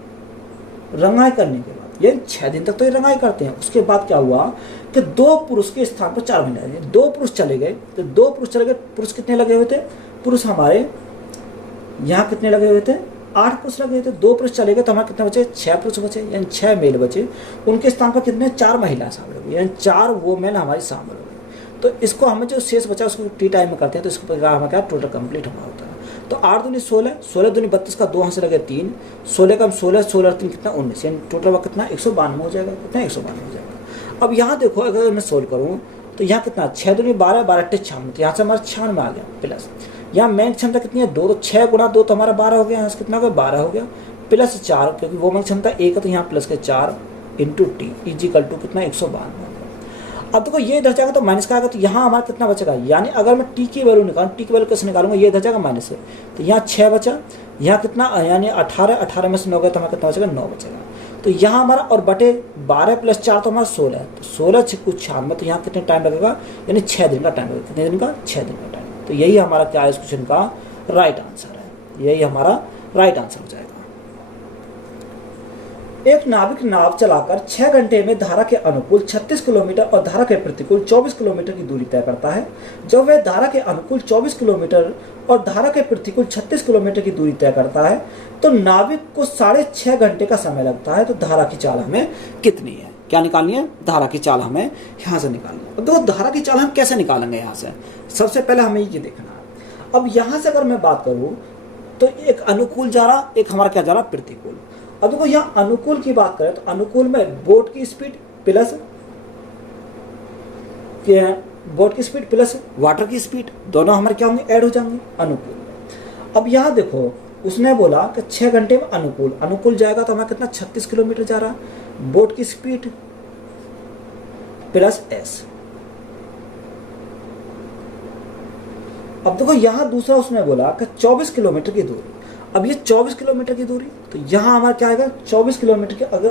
रंगाई करने के बाद, ये 6 दिन तक तो ये रंगाई करते हैं। उसके बाद क्या हुआ कि 2 पुरुष के स्थान पर 4 महिलाएं, 2 पुरुष चले गए। तो 2 पुरुष चले गए, पुरुष कितने लगे हुए थे, पुरुष हमारे यहाँ कितने लगे हुए थे, 8 पुरुष लगे हुए थे। 2 पुरुष चले गए तो हमारे कितने बचे, 6 पुरुष बचे, यानी 6 मेल बचे। उनके स्थान पर कितने 4 महिलाएं शामिल हो गई, यानी 4 वो मैन हमारी शामिल हो गई। तो इसको हमें जो शेष बचा उसको टी टाइम में करते हैं, तो इसको हमें क्या टोटल कंप्लीट हमारा होता है। तो 8 दूनी 16, 16 दूनी 32 का 2 यहाँ से लगे 3, 16 का 16, 16 3 कितना 19, यानी टोटल वर्क कितना 192 हो जाएगा। कितना 192 हो जाएगा। अब यहाँ देखो अगर मैं सोल्व करूँ तो यहाँ कितना 6 दूनी 12, 12 8 96, तो यहाँ से हमारा 96 आ गया। प्लस यहाँ मैन क्षमता कितनी है, 2, तो 6 गुणा 2 तो हमारा 12 हो गया, यहाँ से कितना हो गया 12 हो गया, प्लस 4 क्योंकि वो मैन क्षमता 1 है तो यहाँ प्लस के 4 इंटू टी इजिकल टू कितना 192। अब देखो ये इधर जाएगा तो माइनस का आएगा, तो यहाँ हमारा कितना बचेगा, यानी अगर मैं टी की वैल्यू निकालूँ, टी की वैल्यू कैसे निकालूंगा, ये इधर जाएगा माइनस से, तो यहाँ 6 बचा, यहाँ कितना यानी 18 में से 9 गया तो हमारा कितना बचेगा 9 बचेगा। तो यहाँ हमारा और बटे 12 प्लस 4 तो हमारा 16 है, तो 16 6 कुछ 96, तो यहाँ कितने टाइम लगेगा, यानी 6 दिन का टाइम लगेगा। कितने दिन का, 6 दिन का टाइम। तो यही हमारा क्या है इस क्वेश्चन का राइट आंसर है, यही हमारा राइट आंसर हो जाएगा। एक नाविक नाव चलाकर 6 घंटे में धारा के अनुकूल 36 किलोमीटर और धारा के प्रतिकूल 24 किलोमीटर की दूरी तय करता है। जब वह धारा के अनुकूल 24 किलोमीटर और धारा के प्रतिकूल 36 किलोमीटर की दूरी तय करता है तो नाविक को 6.5 घंटे का समय लगता है। तो धारा की चाल हमें कितनी है, क्या निकालनी है, धारा की चाल हमें यहाँ से निकालनी है। तो धारा की चाल हम कैसे निकालेंगे, यहाँ से सबसे पहले हमें ये देखना है। अब यहाँ से अगर मैं बात करूँ तो एक अनुकूल जा रहा, एक हमारा क्या जा रहा, प्रतिकूल। अब देखो यहाँ अनुकूल की बात करें तो अनुकूल में बोट की स्पीड प्लस वाटर की स्पीड दोनों हमारे क्या होंगे, ऐड हो जाएंगे अनुकूल में। अब यहाँ देखो उसने बोला कि 6 घंटे में अनुकूल जाएगा तो हमारा कितना 36 किलोमीटर जा रहा, बोट की स्पीड प्लस एस। अब देखो यहाँ दूसरा उसने बोला कि 24 किलोमीटर की दूरी। अब ये 24 किलोमीटर की दूरी तो यहाँ हमारा क्या आएगा, 24 किलोमीटर के अगर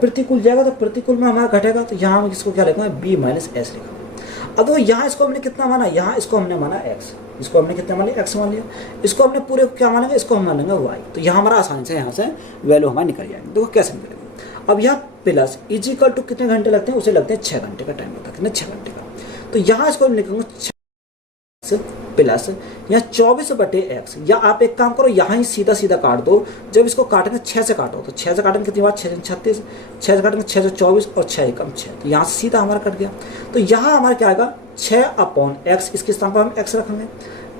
प्रतिकूल जाएगा तो प्रतिकूल में हमारा घटेगा, तो यहाँ हम इसको क्या लिखेंगे, बी माइनस एस लिखेंगे। अब देखो यहाँ इसको हमने कितना माना, यहाँ इसको हमने माना एक्स, इसको हमने कितना मान लिया, एक्स मान लिया। इसको हमने पूरे क्या मानेंगे, इसको हम मानेंगे वाई। तो यहाँ हमारा आसानी से यहाँ से वैल्यू हमारा निकल जाएंगे। देखो कैसे निकलेंगे। अब यहाँ प्लस इजिकल टू कितने घंटे लगते हैं, उसे लगते हैं 6 घंटे का टाइम लगता है, कितने 6 घंटे का। तो यहाँ इसको हम लिखेंगे प्लस यहाँ 24/x, या आप एक काम करो यहाँ ही सीधा सीधा काट दो। जब इसको काटेंगे 6 से काटो तो 6 से काटेंगे कितनी बार, 6 36, 6 से काटेंगे 6 से 24 और 6 एकम 6। तो यहाँ से सीधा हमारा कट गया। तो यहाँ हमारा क्या आएगा 6/x, इसके स्थान पर हम x रखेंगे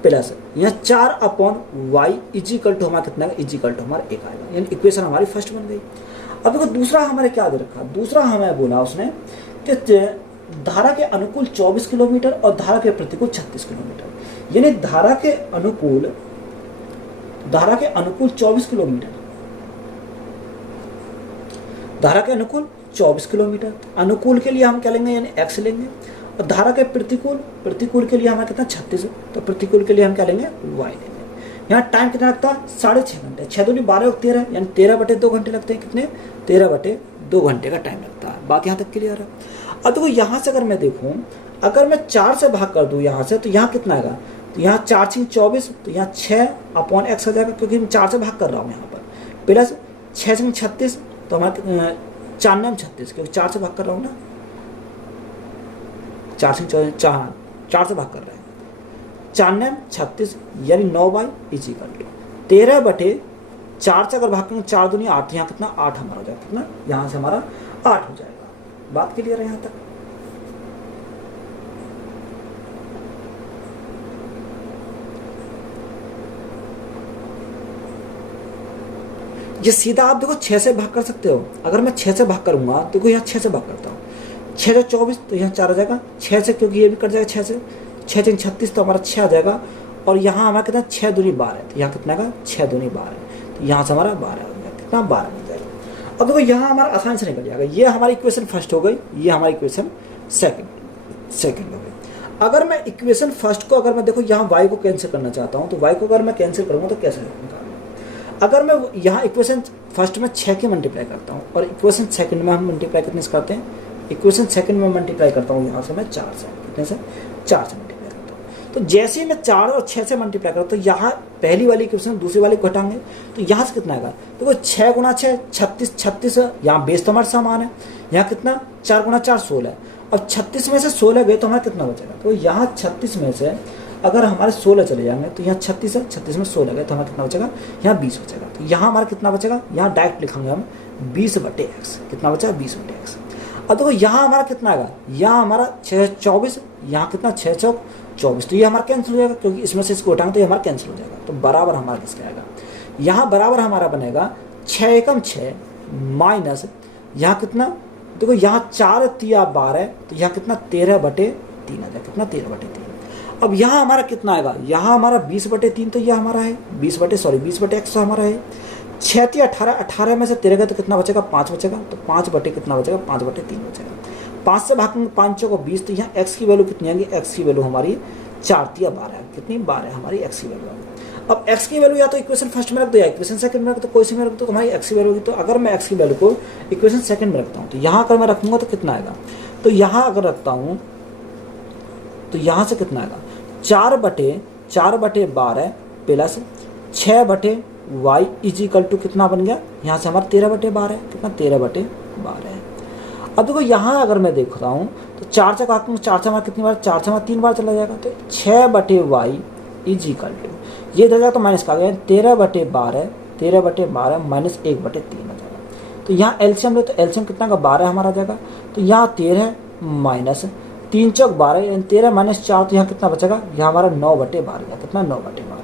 प्लस यहाँ 4/y इजिकल टू हमारा कितना, इजिकल टू हमारा 1 आएगा। यानी इक्वेशन हमारी फर्स्ट बन गई। अब देखो दूसरा हमारे क्या दे रखा, दूसरा हमें बोला उसने कि धारा के अनुकूल 24 किलोमीटर और धारा के प्रतिकूल 36 किलोमीटर। यानी धारा के अनुकूल 24 किलोमीटर, धारा के अनुकूल 24 किलोमीटर, अनुकूल के लिए हम क्या लेंगे, यानी x लेंगे। और धारा के प्रतिकूल के लिए हमारा कितना 36, तो प्रतिकूल के लिए हम क्या लेंगे, y लेंगे। यहाँ टाइम कितना लगता है, 6.5 घंटे, 6 दूनी 12 और 13, यानी 13/2 घंटे लगते हैं। कितने, 13/2 घंटे का टाइम लगता है। बात यहाँ तक क्लियर है। अब देखो यहाँ से अगर मैं देखूँ, अगर मैं 4 से भाग कर दूँ यहाँ से, तो यहाँ कितना आएगा, तो यहाँ 4 × 24, तो यहाँ 6/x हो जाएगा, क्योंकि मैं 4 से भाग कर रहा हूँ यहाँ पर। प्लस 6 × 36, तो हमारा 4 9 36, क्योंकि 4 से भाग कर रहा हूँ ना, 4 से भाग कर रहे हैं, 4 9 36, यानी 9y इजिकल टू 13/4 से अगर भाग करेंगे 4 दूनी 8, यहाँ कितना 8 हमारा हो जाएगा, कितना यहाँ से हमारा 8 हो जाएगा। बात क्लियर है यहाँ तक। ये सीधा आप देखो 6 से भाग कर सकते हो। अगर मैं 6 से भाग करूंगा तो यहाँ 6 से भाग करता हूँ, 6 से 24 तो यहाँ 4 आ जाएगा, 6 से क्योंकि ये भी कट जाएगा 6 से, 6 × 36 तो हमारा 6 आ जाएगा। और यहाँ हमारा कितना 6 दूनी 12, तो यहाँ कितना का 6 दूनी 12, तो यहाँ से हमारा 12 हो जाएगा, कितना 12 हो जाएगा। अब देखो यहाँ हमारा आसानी से निकल जाएगा। ये हमारी इक्वेशन फर्स्ट हो गई, ये हमारी इक्वेशन सेकंड हो गई। अगर मैं इक्वेशन फर्स्ट को अगर मैं देखो यहाँ y को कैंसिल करना चाहता हूँ, तो y को अगर मैं कैंसिल करूँगा तो कैसे निकालूंगा। अगर मैं यहाँ इक्वेशन फर्स्ट में 6 के मल्टीप्लाई करता हूँ और इक्वेशन सेकंड में हम मल्टीप्लाई कितने से करते हैं, इक्वेशन सेकंड में मल्टीप्लाई करता हूँ यहाँ से मैं 4 से, कितने से 4 से मल्टीप्लाई करता हूँ। तो जैसे ही मैं 4 और 6 से मल्टीप्लाई करता हूँ, तो यहाँ पहली वाली इक्वेशन दूसरी वाली घटाएंगे, तो यहाँ से कितना आएगा, देखो 6 × 6 36, यहाँ बेस तो हमारा समान है, यहाँ कितना 4 × 4 16, और 36 में से 16 गए तो हमारा कितना बचेगा, तो यहाँ 36 में से अगर हमारे 16 चले जाएंगे तो यहाँ 36 है, 36 में 16 गए तो हमारा कितना बचेगा, यहाँ 20 बचेगा। तो यहाँ हमारा कितना बचेगा, यहाँ डायरेक्ट लिखेंगे हम 20/x, कितना बचा 20/x। अब देखो यहाँ हमारा कितना आएगा, यहाँ हमारा 6 24, यहाँ कितना 6 चौक 24, तो ये हमारा कैंसिल हो जाएगा, क्योंकि इसमें से इसको उठाएंगे तो ये हमारा कैंसिल हो जाएगा। तो बराबर हमारा किसका आएगा, यहाँ बराबर हमारा बनेगा 6 एकम 6 माइनस यहाँ कितना, देखो यहाँ 4 3 12, तो यहाँ कितना 13/3 आ जाएगा, कितना 13/3। अब यहाँ हमारा कितना आएगा, यहाँ हमारा 20/3, तो यह हमारा है 20/x तो हमारा है। 6 3 18, 18 में से 13 गए तो कितना बचेगा 5 बचेगा, तो 5/ कितना बचेगा 5/3 बचेगा। 5 से भागेंगे 5 चौको 20, तो यहाँ x की वैल्यू कितनी आएगी, x की वैल्यू हमारी 4 3 12, कितनी 12 हमारी x की वैल्यू आएगी। अब x की वैल्यू या तो इक्वेशन फर्स्ट में रख दो या इक्वेशन सेकंड में रख दो, कोई सी में रख दो, तो हमारी x की वैल्यू होगी। तो अगर मैं x की वैल्यू को इक्वेशन सेकंड में रखता हूँ, तो यहाँ अगर मैं रखूंगा तो कितना आएगा, तो यहाँ अगर रखता हूँ तो यहाँ से कितना आएगा 4/12 plus 6/, y is equal to कितना बन गया, यहाँ से हमारा 13/12 है, कितना 13/12 है। अब देखो यहाँ अगर मैं देख रहा हूँ तो 4 से काटूँ, 4 से हमारा कितनी बार, 4 से हमारा 3 बार चला जाएगा, तो 6/y इज इक्वल टू ये इधर जाएगा तो माइनस का आ गया 13/12 माइनस 1/3 हो जाएगा। तो यहाँ एलसीएम ले तो एलसीएम कितना का 12 हमारा आ जाएगा, तो यहाँ 13 माइनस 3 चौक 12 यानी 13 माइनस 4, तो यहाँ कितना बचेगा, यहाँ हमारा 9/12 गया, कितना 9/12।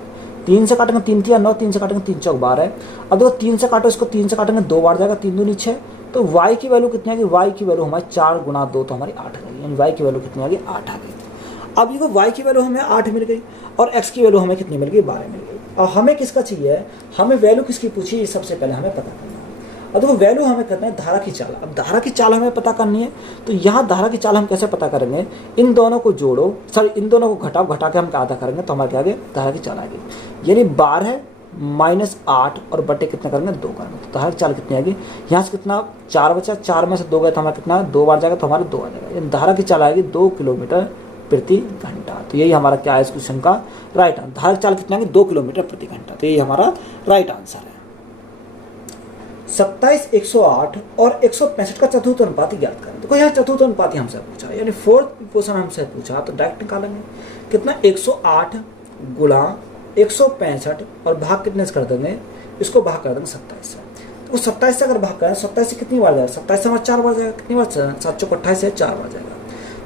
3 से काटेंगे 3 3 9, 3 से काटेंगे 3 चौक 12। अब देखो 3 से काटो, इसको 3 से काटेंगे 2 बार जाएगा, 3 दूनी 6, तो y की वैल्यू कितनी आ गई, y की वैल्यू हमारी 4 गुना 2 तो हमारी 8 आ गई, यानी y की वैल्यू कितनी आ गई, 8 आ गई। अब देखो y की वैल्यू हमें 8 मिल गई और x की वैल्यू हमें कितनी मिल गई, 12 मिल गई। और हमें किसका चाहिए, हमें वैल्यू किसकी पूछी, ये सबसे पहले हमें पता करना है। अब देखो वैल्यू हमें करना है धारा की चाल। अब धारा की चाल हमें पता करनी है, तो यहाँ धारा की चाल हम कैसे पता करेंगे, इन दोनों को जोड़ो, सॉरी इन दोनों को घटाओ, घटा के हम क्या आधा करेंगे तो हमारे क्या आ गया, धारा की चाल आ गई, यानी 12 माइनस 8 और बटे कितना करेंगे 2 करेंगे, तो धारा की चाल कितनी आ गई, यहाँ से कितना 4 बचा, 4 में से 2 गया तो हमारा कितना 2 बार जाएगा तो हमारा 2 आ जाएगा, यानी धारा की चाल आएगी 2 किलोमीटर प्रति घंटा। तो यही हमारा क्या है इस क्वेश्चन का राइट आंसर, धारा की चाल कितना है 2 किलोमीटर प्रति घंटा, तो यही हमारा राइट आंसर है। 27, 108 और 165 का चतुर्थ अनुपात ज्ञात करें। देखो यहाँ चतुर्थ अनुपात हमसे पूछा, यानी फोर्थ क्वेश्चन हमसे पूछा, तो डायरेक्ट निकालेंगे कितना 108 गुणा 165 और भाग कितने से कर देंगे, इसको भाग कर देंगे 27 से। तो 27 से अगर भाग करें 27 से कितनी बार जाएगा, 27 से हमारा 4 बार जाएगा, कितनी बार 7 चौक 28 से 4 बार जाएगा।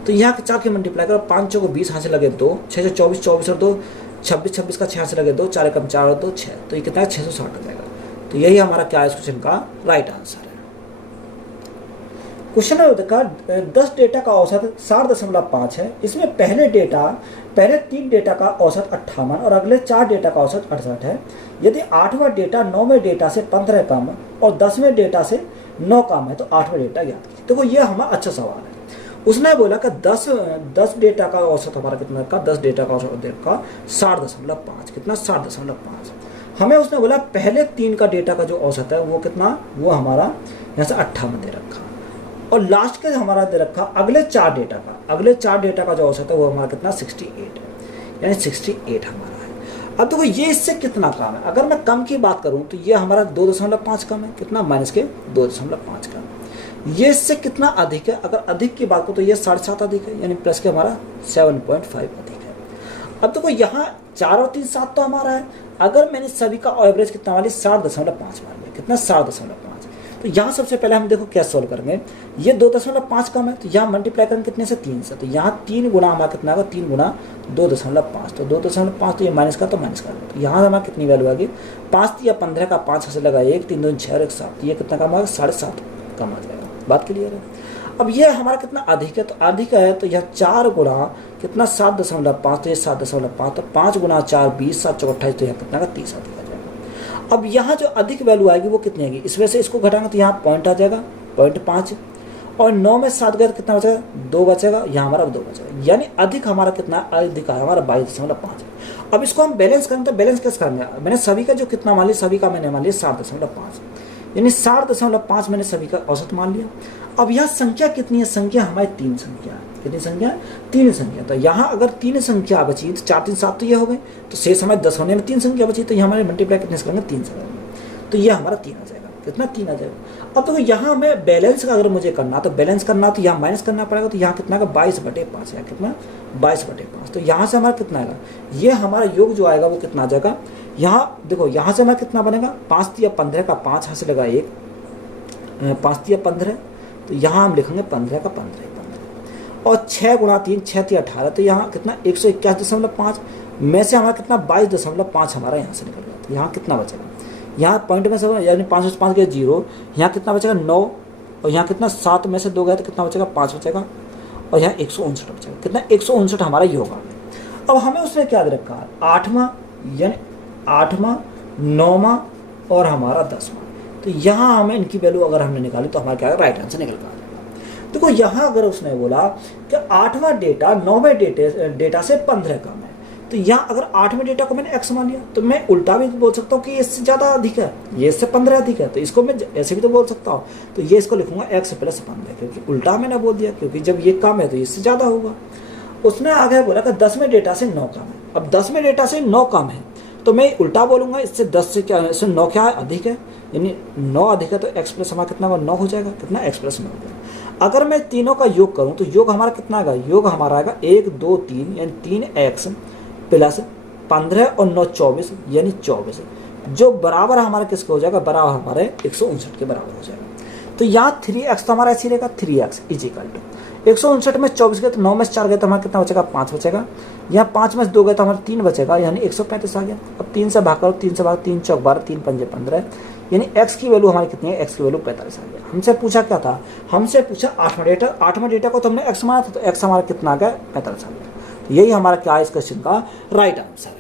तो यहाँ के 4 की मल्टीप्लाई करो, 5 चौक 20 हाथ से लगे 2, 6 से 24, 24 और 2 26, 26 का 6 से लगे 2, 4 कम 4 और 2 6, तो ये कितना है 660 आ जाएगा। तो यही हमारा क्या है इस क्वेश्चन का राइट आंसर है। क्वेश्चन का 10 डेटा का औसत 7.5 है। इसमें पहले 3 डेटा का औसत 58 और अगले 4 डेटा का औसत 68 है। यदि 8वां डेटा 9वें डेटा से 15 कम और 10वें डेटा से 9 कम है तो 8वां डेटा ज्ञात कीजिए। देखो ये हमारा अच्छा सवाल है। उसने बोला कि 10 डेटा का औसत हमारा कितना का, 10 डेटा का औसत का 60.5, कितना 60.5। हमें उसने बोला पहले 3 का डेटा का जो औसत है वो कितना, वो हमारा यहाँ से 58 दे रखा, और लास्ट के हमारा दे रखा अगले 4 डेटा का जो औसत है वो हमारा कितना 68 है, यानी 68 हमारा है। अब देखो ये इससे कितना कम है, अगर मैं कम की बात करूं तो ये हमारा 2.5 कम है, कितना माइनस के 2.5 कम। ये इससे कितना अधिक है, अगर अधिक की बात करूं तो ये 7.5 अधिक है, यानी प्लस के हमारा 7.5 अधिक है। अब देखो यहाँ 4 और 3 7 तो हमारा है, अगर मैंने सभी का एवरेज कितना वाली 7.5 मान लिया, कितना 7.5। तो यहाँ सबसे पहले हम देखो क्या सोल्व करेंगे, ये 2.5 कम है तो यहाँ मल्टीप्लाई करेंगे कितने से 3 से, तो यहाँ 3 गुना हमारा कितना होगा 3 गुना 2.5, तो 2.5 तो ये माइनस का तो माइनस का, तो यहाँ हमारा कितनी वैल्यू आ गई 5 या 15 का 5 से लगा 1 3 2 6 और 1 7, ये कितना कम आएगा 7.5 कम आ जाएगा। बात क्लियर है। अब ये हमारा कितना अधिक है, तो अधिक है तो यह 4 गुना कितना 7.5, तो ये 7.5, तो 5 गुना 4 20, 7 चौक 28, तो यहाँ कितना का 30 अधिक आ जाएगा। अब यहाँ जो अधिक वैल्यू आएगी वो कितनी आएगी, इस वजह से इसको घटाएंगे तो यहाँ पॉइंट आ जाएगा 0.5, और 9 में 7 गया तो कितना बचेगा 2 बचेगा, यहाँ हमारा 2 बचेगा, यानी अधिक हमारा कितना अधिक है हमारा 22.5। अब इसको हम बैलेंस करें तो बैलेंस कैसे करेंगे, मैंने सभी का जो कितना मान लिया, सभी का मैंने मान लिया 7.5, यानी 7.5 मैंने सभी का औसत मान लिया। अब यहाँ संख्या कितनी है, संख्या हमारी 3 संख्या है, कितनी संख्या 3 संख्या। तो यहाँ अगर 3 संख्या बची तो 4 3 7 तो ये हो गए, तो शेष हमारे 10 होने में 3 संख्या बची, तो ये हमारे मल्टीप्लाई कितने से करेंगे 3 से करेंगे, तो ये हमारा 3 आ जाएगा, कितना 3 आ जाएगा। अब तो यहाँ हमें बैलेंस का अगर मुझे करना तो बैलेंस करना तो यहाँ माइनस करना पड़ेगा, तो यहाँ कितना का 22/5 है, कितना 22/5, तो यहाँ से हमारा कितना आएगा, ये हमारा योग जो आएगा वो कितना आ जाएगा। यहाँ देखो यहाँ से हमारा कितना बनेगा 5 या 15 का 5 हाथ से लगा 1, 5 या 15, तो यहाँ हम लिखेंगे 15 का 15 और 6 गुणा 3 6 3 18, तो यहाँ कितना 121.5 में से हमारा कितना 22.5 हमारा यहाँ से निकल गया, तो यहाँ कितना बचेगा, यहाँ पॉइंट में से यानी 5 5 गया 0, यहाँ कितना बचेगा 9, और यहाँ कितना 7 में से 2 गया तो कितना बचेगा 5 बचेगा, और यहाँ 159 बचेगा, कितना 159 हमारा योग आ गया। अब हमें उसने क्या दे रखा है 8वां, यानी 8वां 9वां और हमारा 10वां, तो यहाँ हमें इनकी वैल्यू अगर हमने निकाली तो हमारा क्या राइट आंसर निकल गया। देखो यहाँ अगर उसने बोला कि 8वां डेटा 9वें डेटा से 15 कम है, तो यहाँ अगर 8वें डेटा को मैंने x मान लिया तो मैं उल्टा भी बोल सकता हूँ कि इससे ज़्यादा अधिक है, ये इससे 15 अधिक है, तो इसको मैं ऐसे भी तो बोल सकता हूँ, तो ये इसको लिखूंगा x + 15, क्योंकि उल्टा मैंने बोल दिया, क्योंकि जब ये कम है तो इससे ज़्यादा होगा। उसने आगे बोला कि 10वें डेटा से 9 कम है। अब 10वें डेटा से 9 कम है तो मैं उल्टा बोलूँगा, इससे 10 से क्या, इससे 9 क्या है, अधिक है, यानी 9 अधिक है तो एक्स प्लस हमारा कितना होगा, 9 हो जाएगा, कितना, एक्स प्लस 9 हो जाएगा। अगर मैं तीनों का योग करूँ तो योग हमारा कितना आएगा, योग हमारा आएगा 1 2 3 यानी 3x प्लस 15 और 9 24 यानी 24, जो बराबर हमारे किसके हो जाएगा, बराबर हमारे 159 के बराबर हो जाएगा। तो यहाँ 3x तो हमारा ऐसे ही रहेगा, 3x इज इक्वल टू 159 में 24 गए तो 9 में 4 गए तो हमारा कितना बचेगा, 5 बचेगा। यहाँ 5 में 2 गए तो हमारा 3 बचेगा, यानी 135 आ गया। अब 3 से भाग करो, 3 से भाग, 3 चौक 12, 3 पंजे 15, यानी x की वैल्यू हमारी कितनी है, x की वैल्यू 45 आ गया। हमसे पूछा क्या था, हमसे पूछा 8वां डेटा को तो हमने x माना था, तो x हमारा कितना आ गया, 45 आ गया। तो यही हमारा क्या है इस क्वेश्चन का राइट आंसर है।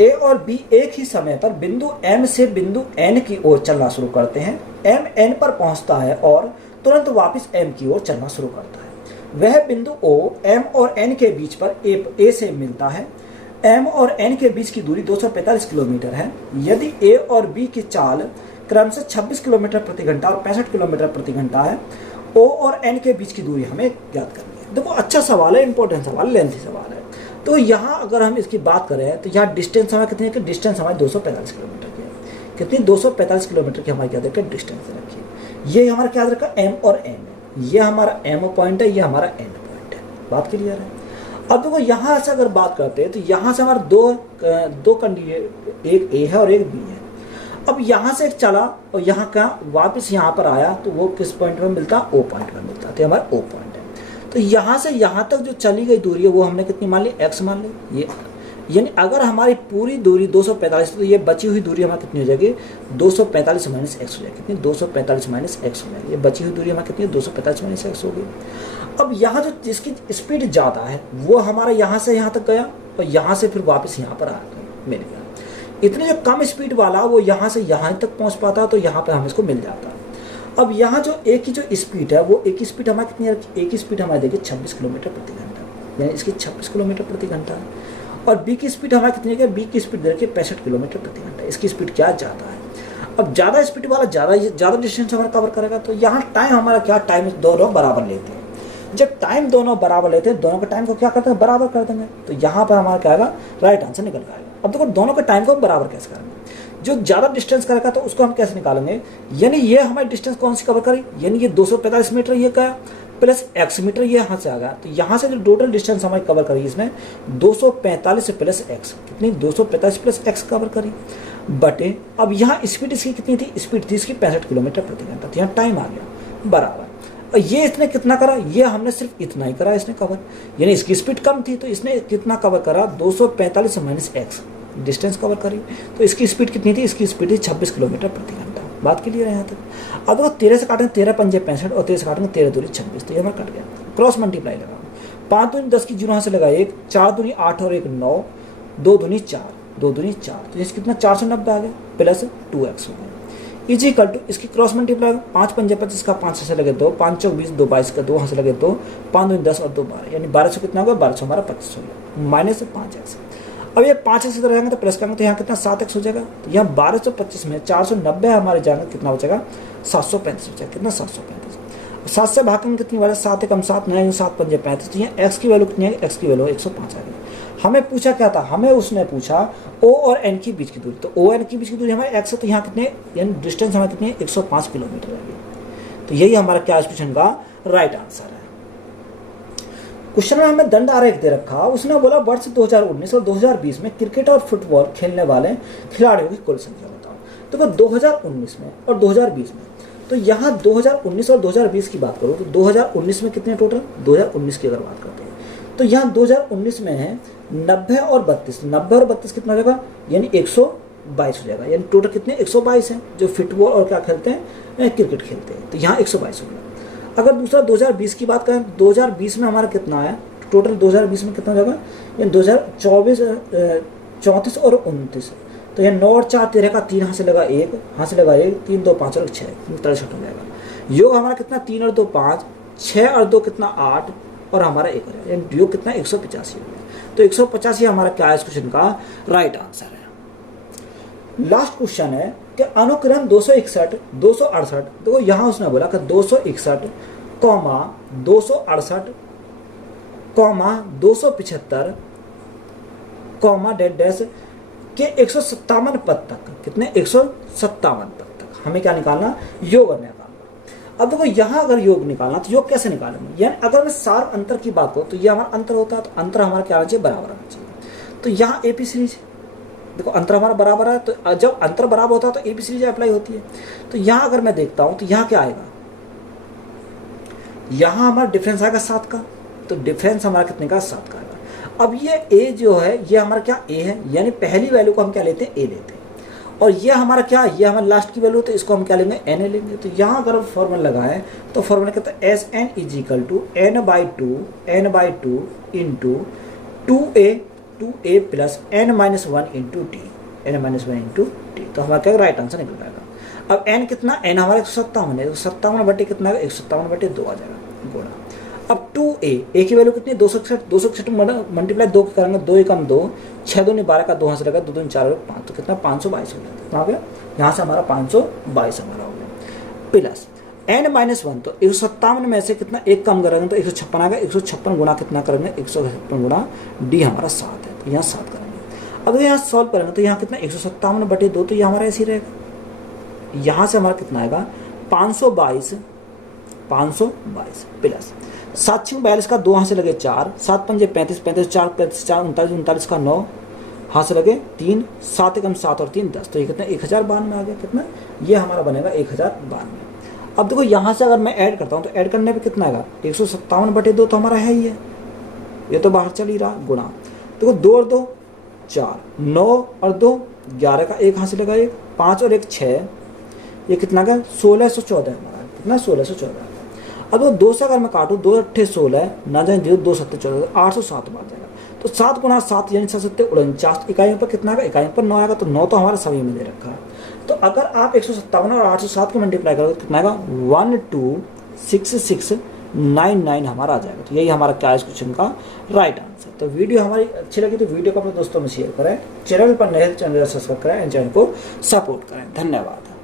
ए और बी एक ही समय पर बिंदु M से बिंदु N की ओर चलना शुरू करते हैं। M N पर पहुंचता है और तुरंत वापस M की ओर चलना शुरू करता है। वह बिंदु O M और N के बीच पर A से मिलता है। M और N के बीच की दूरी 245 किलोमीटर है। यदि A और B की चाल क्रम से 26 किलोमीटर प्रति घंटा और 65 किलोमीटर प्रति घंटा है, O और N के बीच की दूरी हमें ज्ञात करनी है। देखो अच्छा सवाल है, इंपॉर्टेंट सवाल, लेंथी सवाल है। तो यहाँ अगर हम इसकी बात करें तो यहाँ डिस्टेंस हमारी कितनी है, कि डिस्टेंस हमारी 245 किलोमीटर की है। कितनी, 245 किलोमीटर की हमारी क्या देखिए डिस्टेंस रखी। ये हमारा क्या रखा, M और N है। ये हमारा M पॉइंट है, ये हमारा N पॉइंट है। बात क्लियर है। अब देखो यहाँ से अगर बात करते हैं तो यहाँ से हमारा दो कंडीशन, एक A है और एक B है। अब यहाँ से एक चला और यहाँ का वापस यहाँ पर आया तो वो किस पॉइंट में मिलता, O पॉइंट में मिलता, तो हमारा O पॉइंट है। तो यहाँ से यहाँ तक जो चली गई दूरी है वो हमने कितनी मान ली, x मान ली। ये यानी अगर हमारी पूरी दूरी 245 तो ये बची हुई दूरी हमारी कितनी हो जाएगी, 245 माइनस x हो जाएगी। कितनी, 245 माइनस x हो जाएगी। ये बची हुई दूरी हमारी कितनी है, 245 माइनस x हो गई। अब यहाँ जो जिसकी स्पीड ज़्यादा है वो हमारा यहाँ से यहाँ तक गया और यहाँ से फिर वापस यहाँ पर आ गया, मिल गया। इतने जो कम स्पीड वाला वो यहाँ से यहाँ तक पहुँच पाता तो यहाँ पर हमें इसको मिल जाता। अब यहाँ जो ए की जो स्पीड है वो ए की स्पीड हमारी कितनी है, ए की स्पीड हमारी देखिए 26 किलोमीटर प्रति घंटा, यानी इसकी 26 किलोमीटर प्रति घंटा है। और बी की स्पीड हमारी कितनी है, बी की स्पीड देखिए 65 किलोमीटर प्रति घंटा, इसकी स्पीड क्या ज़्यादा है। अब ज़्यादा स्पीड वाला ज़्यादा डिस्टेंस हमारा कवर करेगा। तो यहाँ टाइम हमारा क्या, टाइम दोनों बराबर लेते हैं। जब टाइम दोनों बराबर लेते हैं, दोनों के टाइम को क्या करते हैं, बराबर कर देंगे। तो यहाँ पर हमारा क्या आएगा, राइट आंसर निकल आएगा। अब देखो दोनों के टाइम को बराबर कैसे करेंगे, जो ज़्यादा डिस्टेंस करेगा तो उसको हम कैसे निकालेंगे, यानी ये हमारी डिस्टेंस कौन सी कवर करी, यानी ये 245 मीटर ये क्या प्लस x मीटर ये यहाँ से आ गया। तो यहाँ से जो टोटल डिस्टेंस हमारी कवर करी इसमें 245 प्लस x, कितनी 245 प्लस x कवर करी बटे। अब यहाँ स्पीड इसकी कितनी थी, स्पीड थी इसकी 65 किलोमीटर प्रति घंटा। तो यहाँ टाइम आ गया बराबर। और ये इसने कितना करा, ये हमने सिर्फ इतना ही करा इसने कवर, यानी इसकी स्पीड कम थी तो इसने कितना कवर करा, 245 माइनस x डिस्टेंस कवर करी। तो इसकी स्पीड कितनी थी, इसकी स्पीड थी 26 किलोमीटर प्रति घंटा। बात क्लियर है यहाँ तक। अब देखो 13 से काटेंगे 13 पंजे 65 और 13 से काटेंगे 13 दूरी 26, तो ये हमारा कट गया। क्रॉस मल्टीप्लाई लगाओ, 5 दूनी 10 की जीरो यहाँ से लगा 1, 4 दूनी 8 और 1 9, 2 दूनी 4, 2 दूनी 4, तो इसकी कितना 490 आ गया प्लस 2x हो गया इज इक्वल टू इसकी क्रॉस मल्टीप्लाई 5 पंजे 25 का 5 से लगे 2, 5 चौक 20, 2 22 का 2 यहाँ से लगे 2, 5 दूनी 10 और 2 12, यानी 1200 कितना होगा, 1200 हमारा 25 हो गया माइनस 5x। अब ये 5x इधर रहेंगे तो प्लस करेंगे तो यहाँ कितना 7x हो जाएगा। तो यहाँ 1225 में 490 हमारे जाएंगे, कितना बचेगा 735 बचेगा, कितना 735। 7 से भागेंगे कितनी बार, 7 एकम 7 9 7 पंजे 35। तो यहाँ x की वैल्यू कितनी है, x की वैल्यू 105 आ गई। हमें पूछा क्या था, हमें उसने पूछा O और N की बीच की दूरी। तो O N की बीच की दूरी हमारे x है, तो यहाँ कितने यानी डिस्टेंस हमारी कितनी है 105 किलोमीटर है। तो यही हमारा क्या क्वेश्चन का राइट आंसर है। क्वेश्चन में हमें दंड आरेख दे रखा, उसने बोला वर्ष 2019 और 2020 में क्रिकेट और फुटबॉल खेलने वाले खिलाड़ियों की कुल संख्या बताओ। तो 2019 में और 2020 में, तो यहाँ 2019 और 2020 की बात करो तो 2019 में कितने टोटल, 2019 की अगर बात करते हैं तो यहाँ 2019 में है 90 और 32, 90 और 32 कितना हो जाएगा, यानी 122 हो जाएगा। यानी टोटल कितने 122 हैं जो फुटबॉल और क्या खेलते हैं, क्रिकेट खेलते हैं। तो यहाँ 122 हो गया। अगर दूसरा 2020 की बात करें, 2020 में हमारा कितना है टोटल, 2020 में कितना हो जाएगा, यानी 2024 34 और 29। तो ये 9 और 4 13 का 3 यहाँ से लगा 1, यहाँ से लगा 1, 3 2 5 और 6 63 हो जाएगा। योग हमारा कितना 3 और 2 5, 6 और 2 कितना 8 और हमारा 1 है, यानी योग कितना 185 हो गया। तो 185 हमारा क्या है इस क्वेश्चन का राइट आंसर है। लास्ट क्वेश्चन है कि अनुक्रम 261 268, देखो यहाँ उसने बोला कि 261 268 275 कॉमा डेड डैश के 157 पद तक, कितने 157 पद तक हमें क्या निकालना, योग निकालना। अब देखो यहाँ अगर योग निकालना तो योग कैसे निकालेंगे, यानी अगर मैं सार अंतर की बात करूँ तो ये हमारा अंतर होता है, तो अंतर हमारा क्या आना चाहिए, बराबर आना चाहिए। तो यहाँ एपी सीरीज देखो अंतर हमारा बराबर है, तो जब अंतर बराबर होता है तो एपी सीरीज अप्लाई होती है। तो यहाँ अगर मैं देखता हूँ तो यहाँ क्या आएगा, यहाँ हमारा डिफरेंस आएगा 7 का, तो डिफरेंस हमारा कितने का, 7 का आएगा। अब ये ए जो है ये हमारा क्या ए है, यानी पहली वैल्यू को हम क्या लेते हैं, ए लेते हैं, और ये हमारा क्या, ये हमारा लास्ट की वैल्यू, तो इसको हम क्या लेंगे, एन ए लेंगे। तो यहाँ अगर हम फॉर्मूला लगाएं तो फॉर्मूला कहता है S N is equal to n/2 into 2a plus n-1 into T, n-1 into T. तो हमारा क्या राइट आंसर निकल जाएगा। अब n कितना, n हमारा 157 है, 57 बटे कितना, 157 बटे 2 आ जाएगा गुणा। अब 2a, a की वैल्यू कितनी, 261 मल्टीप्लाई 2 करेंगे, 2 एकम 2, 6 दूनी 12 का 2 हाथ से लगा, 2 दूनी 4 5, तो कितना 522 हो गया। कहाँ गया, यहाँ से हमारा 522 हमारा हो गया प्लस n-1, तो 157 में से कितना एक कम करेंगे तो 156 आ गया, 156 गुणा कितना करेंगे, 156 गुणा डी हमारा 7 है, तो यहाँ 7 करेंगे। अब यहाँ सॉल्व करेंगे तो यहाँ कितना 157 बटे 2, तो ये हमारा ऐसे ही रहेगा। यहाँ से हमारा कितना आएगा 522 प्लस 7×42 का 2 हाथ से लगे 4, 7 पंजे 35, 35 4 35 4 39, 39 का 9 हाथ से लगे 3, 7 एकम 7 और 3 10, तो ये कितना 1092 आ गया। कितना, ये हमारा बनेगा 1092। अब देखो यहाँ से अगर मैं ऐड करता हूँ तो ऐड करने पे कितना आएगा, 157 बटे 2 तो हमारा है ही है, ये तो बाहर चल ही रहा गुणा। देखो 2 और 2 4, 9 और 2 11 का 1 हाथ से लगा 1, 5 और 1 6, ये कितना का 1614 हमारा, कितना 1614। अब वो 2 से अगर मैं काटूँ, 2 8 16 ना जाए 2 7 14, 807 बार जाएगा। तो 7 गुना 7 यानी 7 49, इकाइयों पर कितना आएगा, इकाइयों पर 9 आएगा, तो 9 तो हमारा सभी में दे रखा है। तो अगर आप 157 और 807 को मल्टीप्लाई करोगे तो कितना आएगा 126699 हमारा आ जाएगा। तो यही हमारा क्या है इस क्वेश्चन का राइट आंसर। तो वीडियो हमारी अच्छी लगी तो वीडियो को अपने दोस्तों में शेयर करें, चैनल पर नए चैनल सब्सक्राइब करें, चैनल को सपोर्ट करें। धन्यवाद।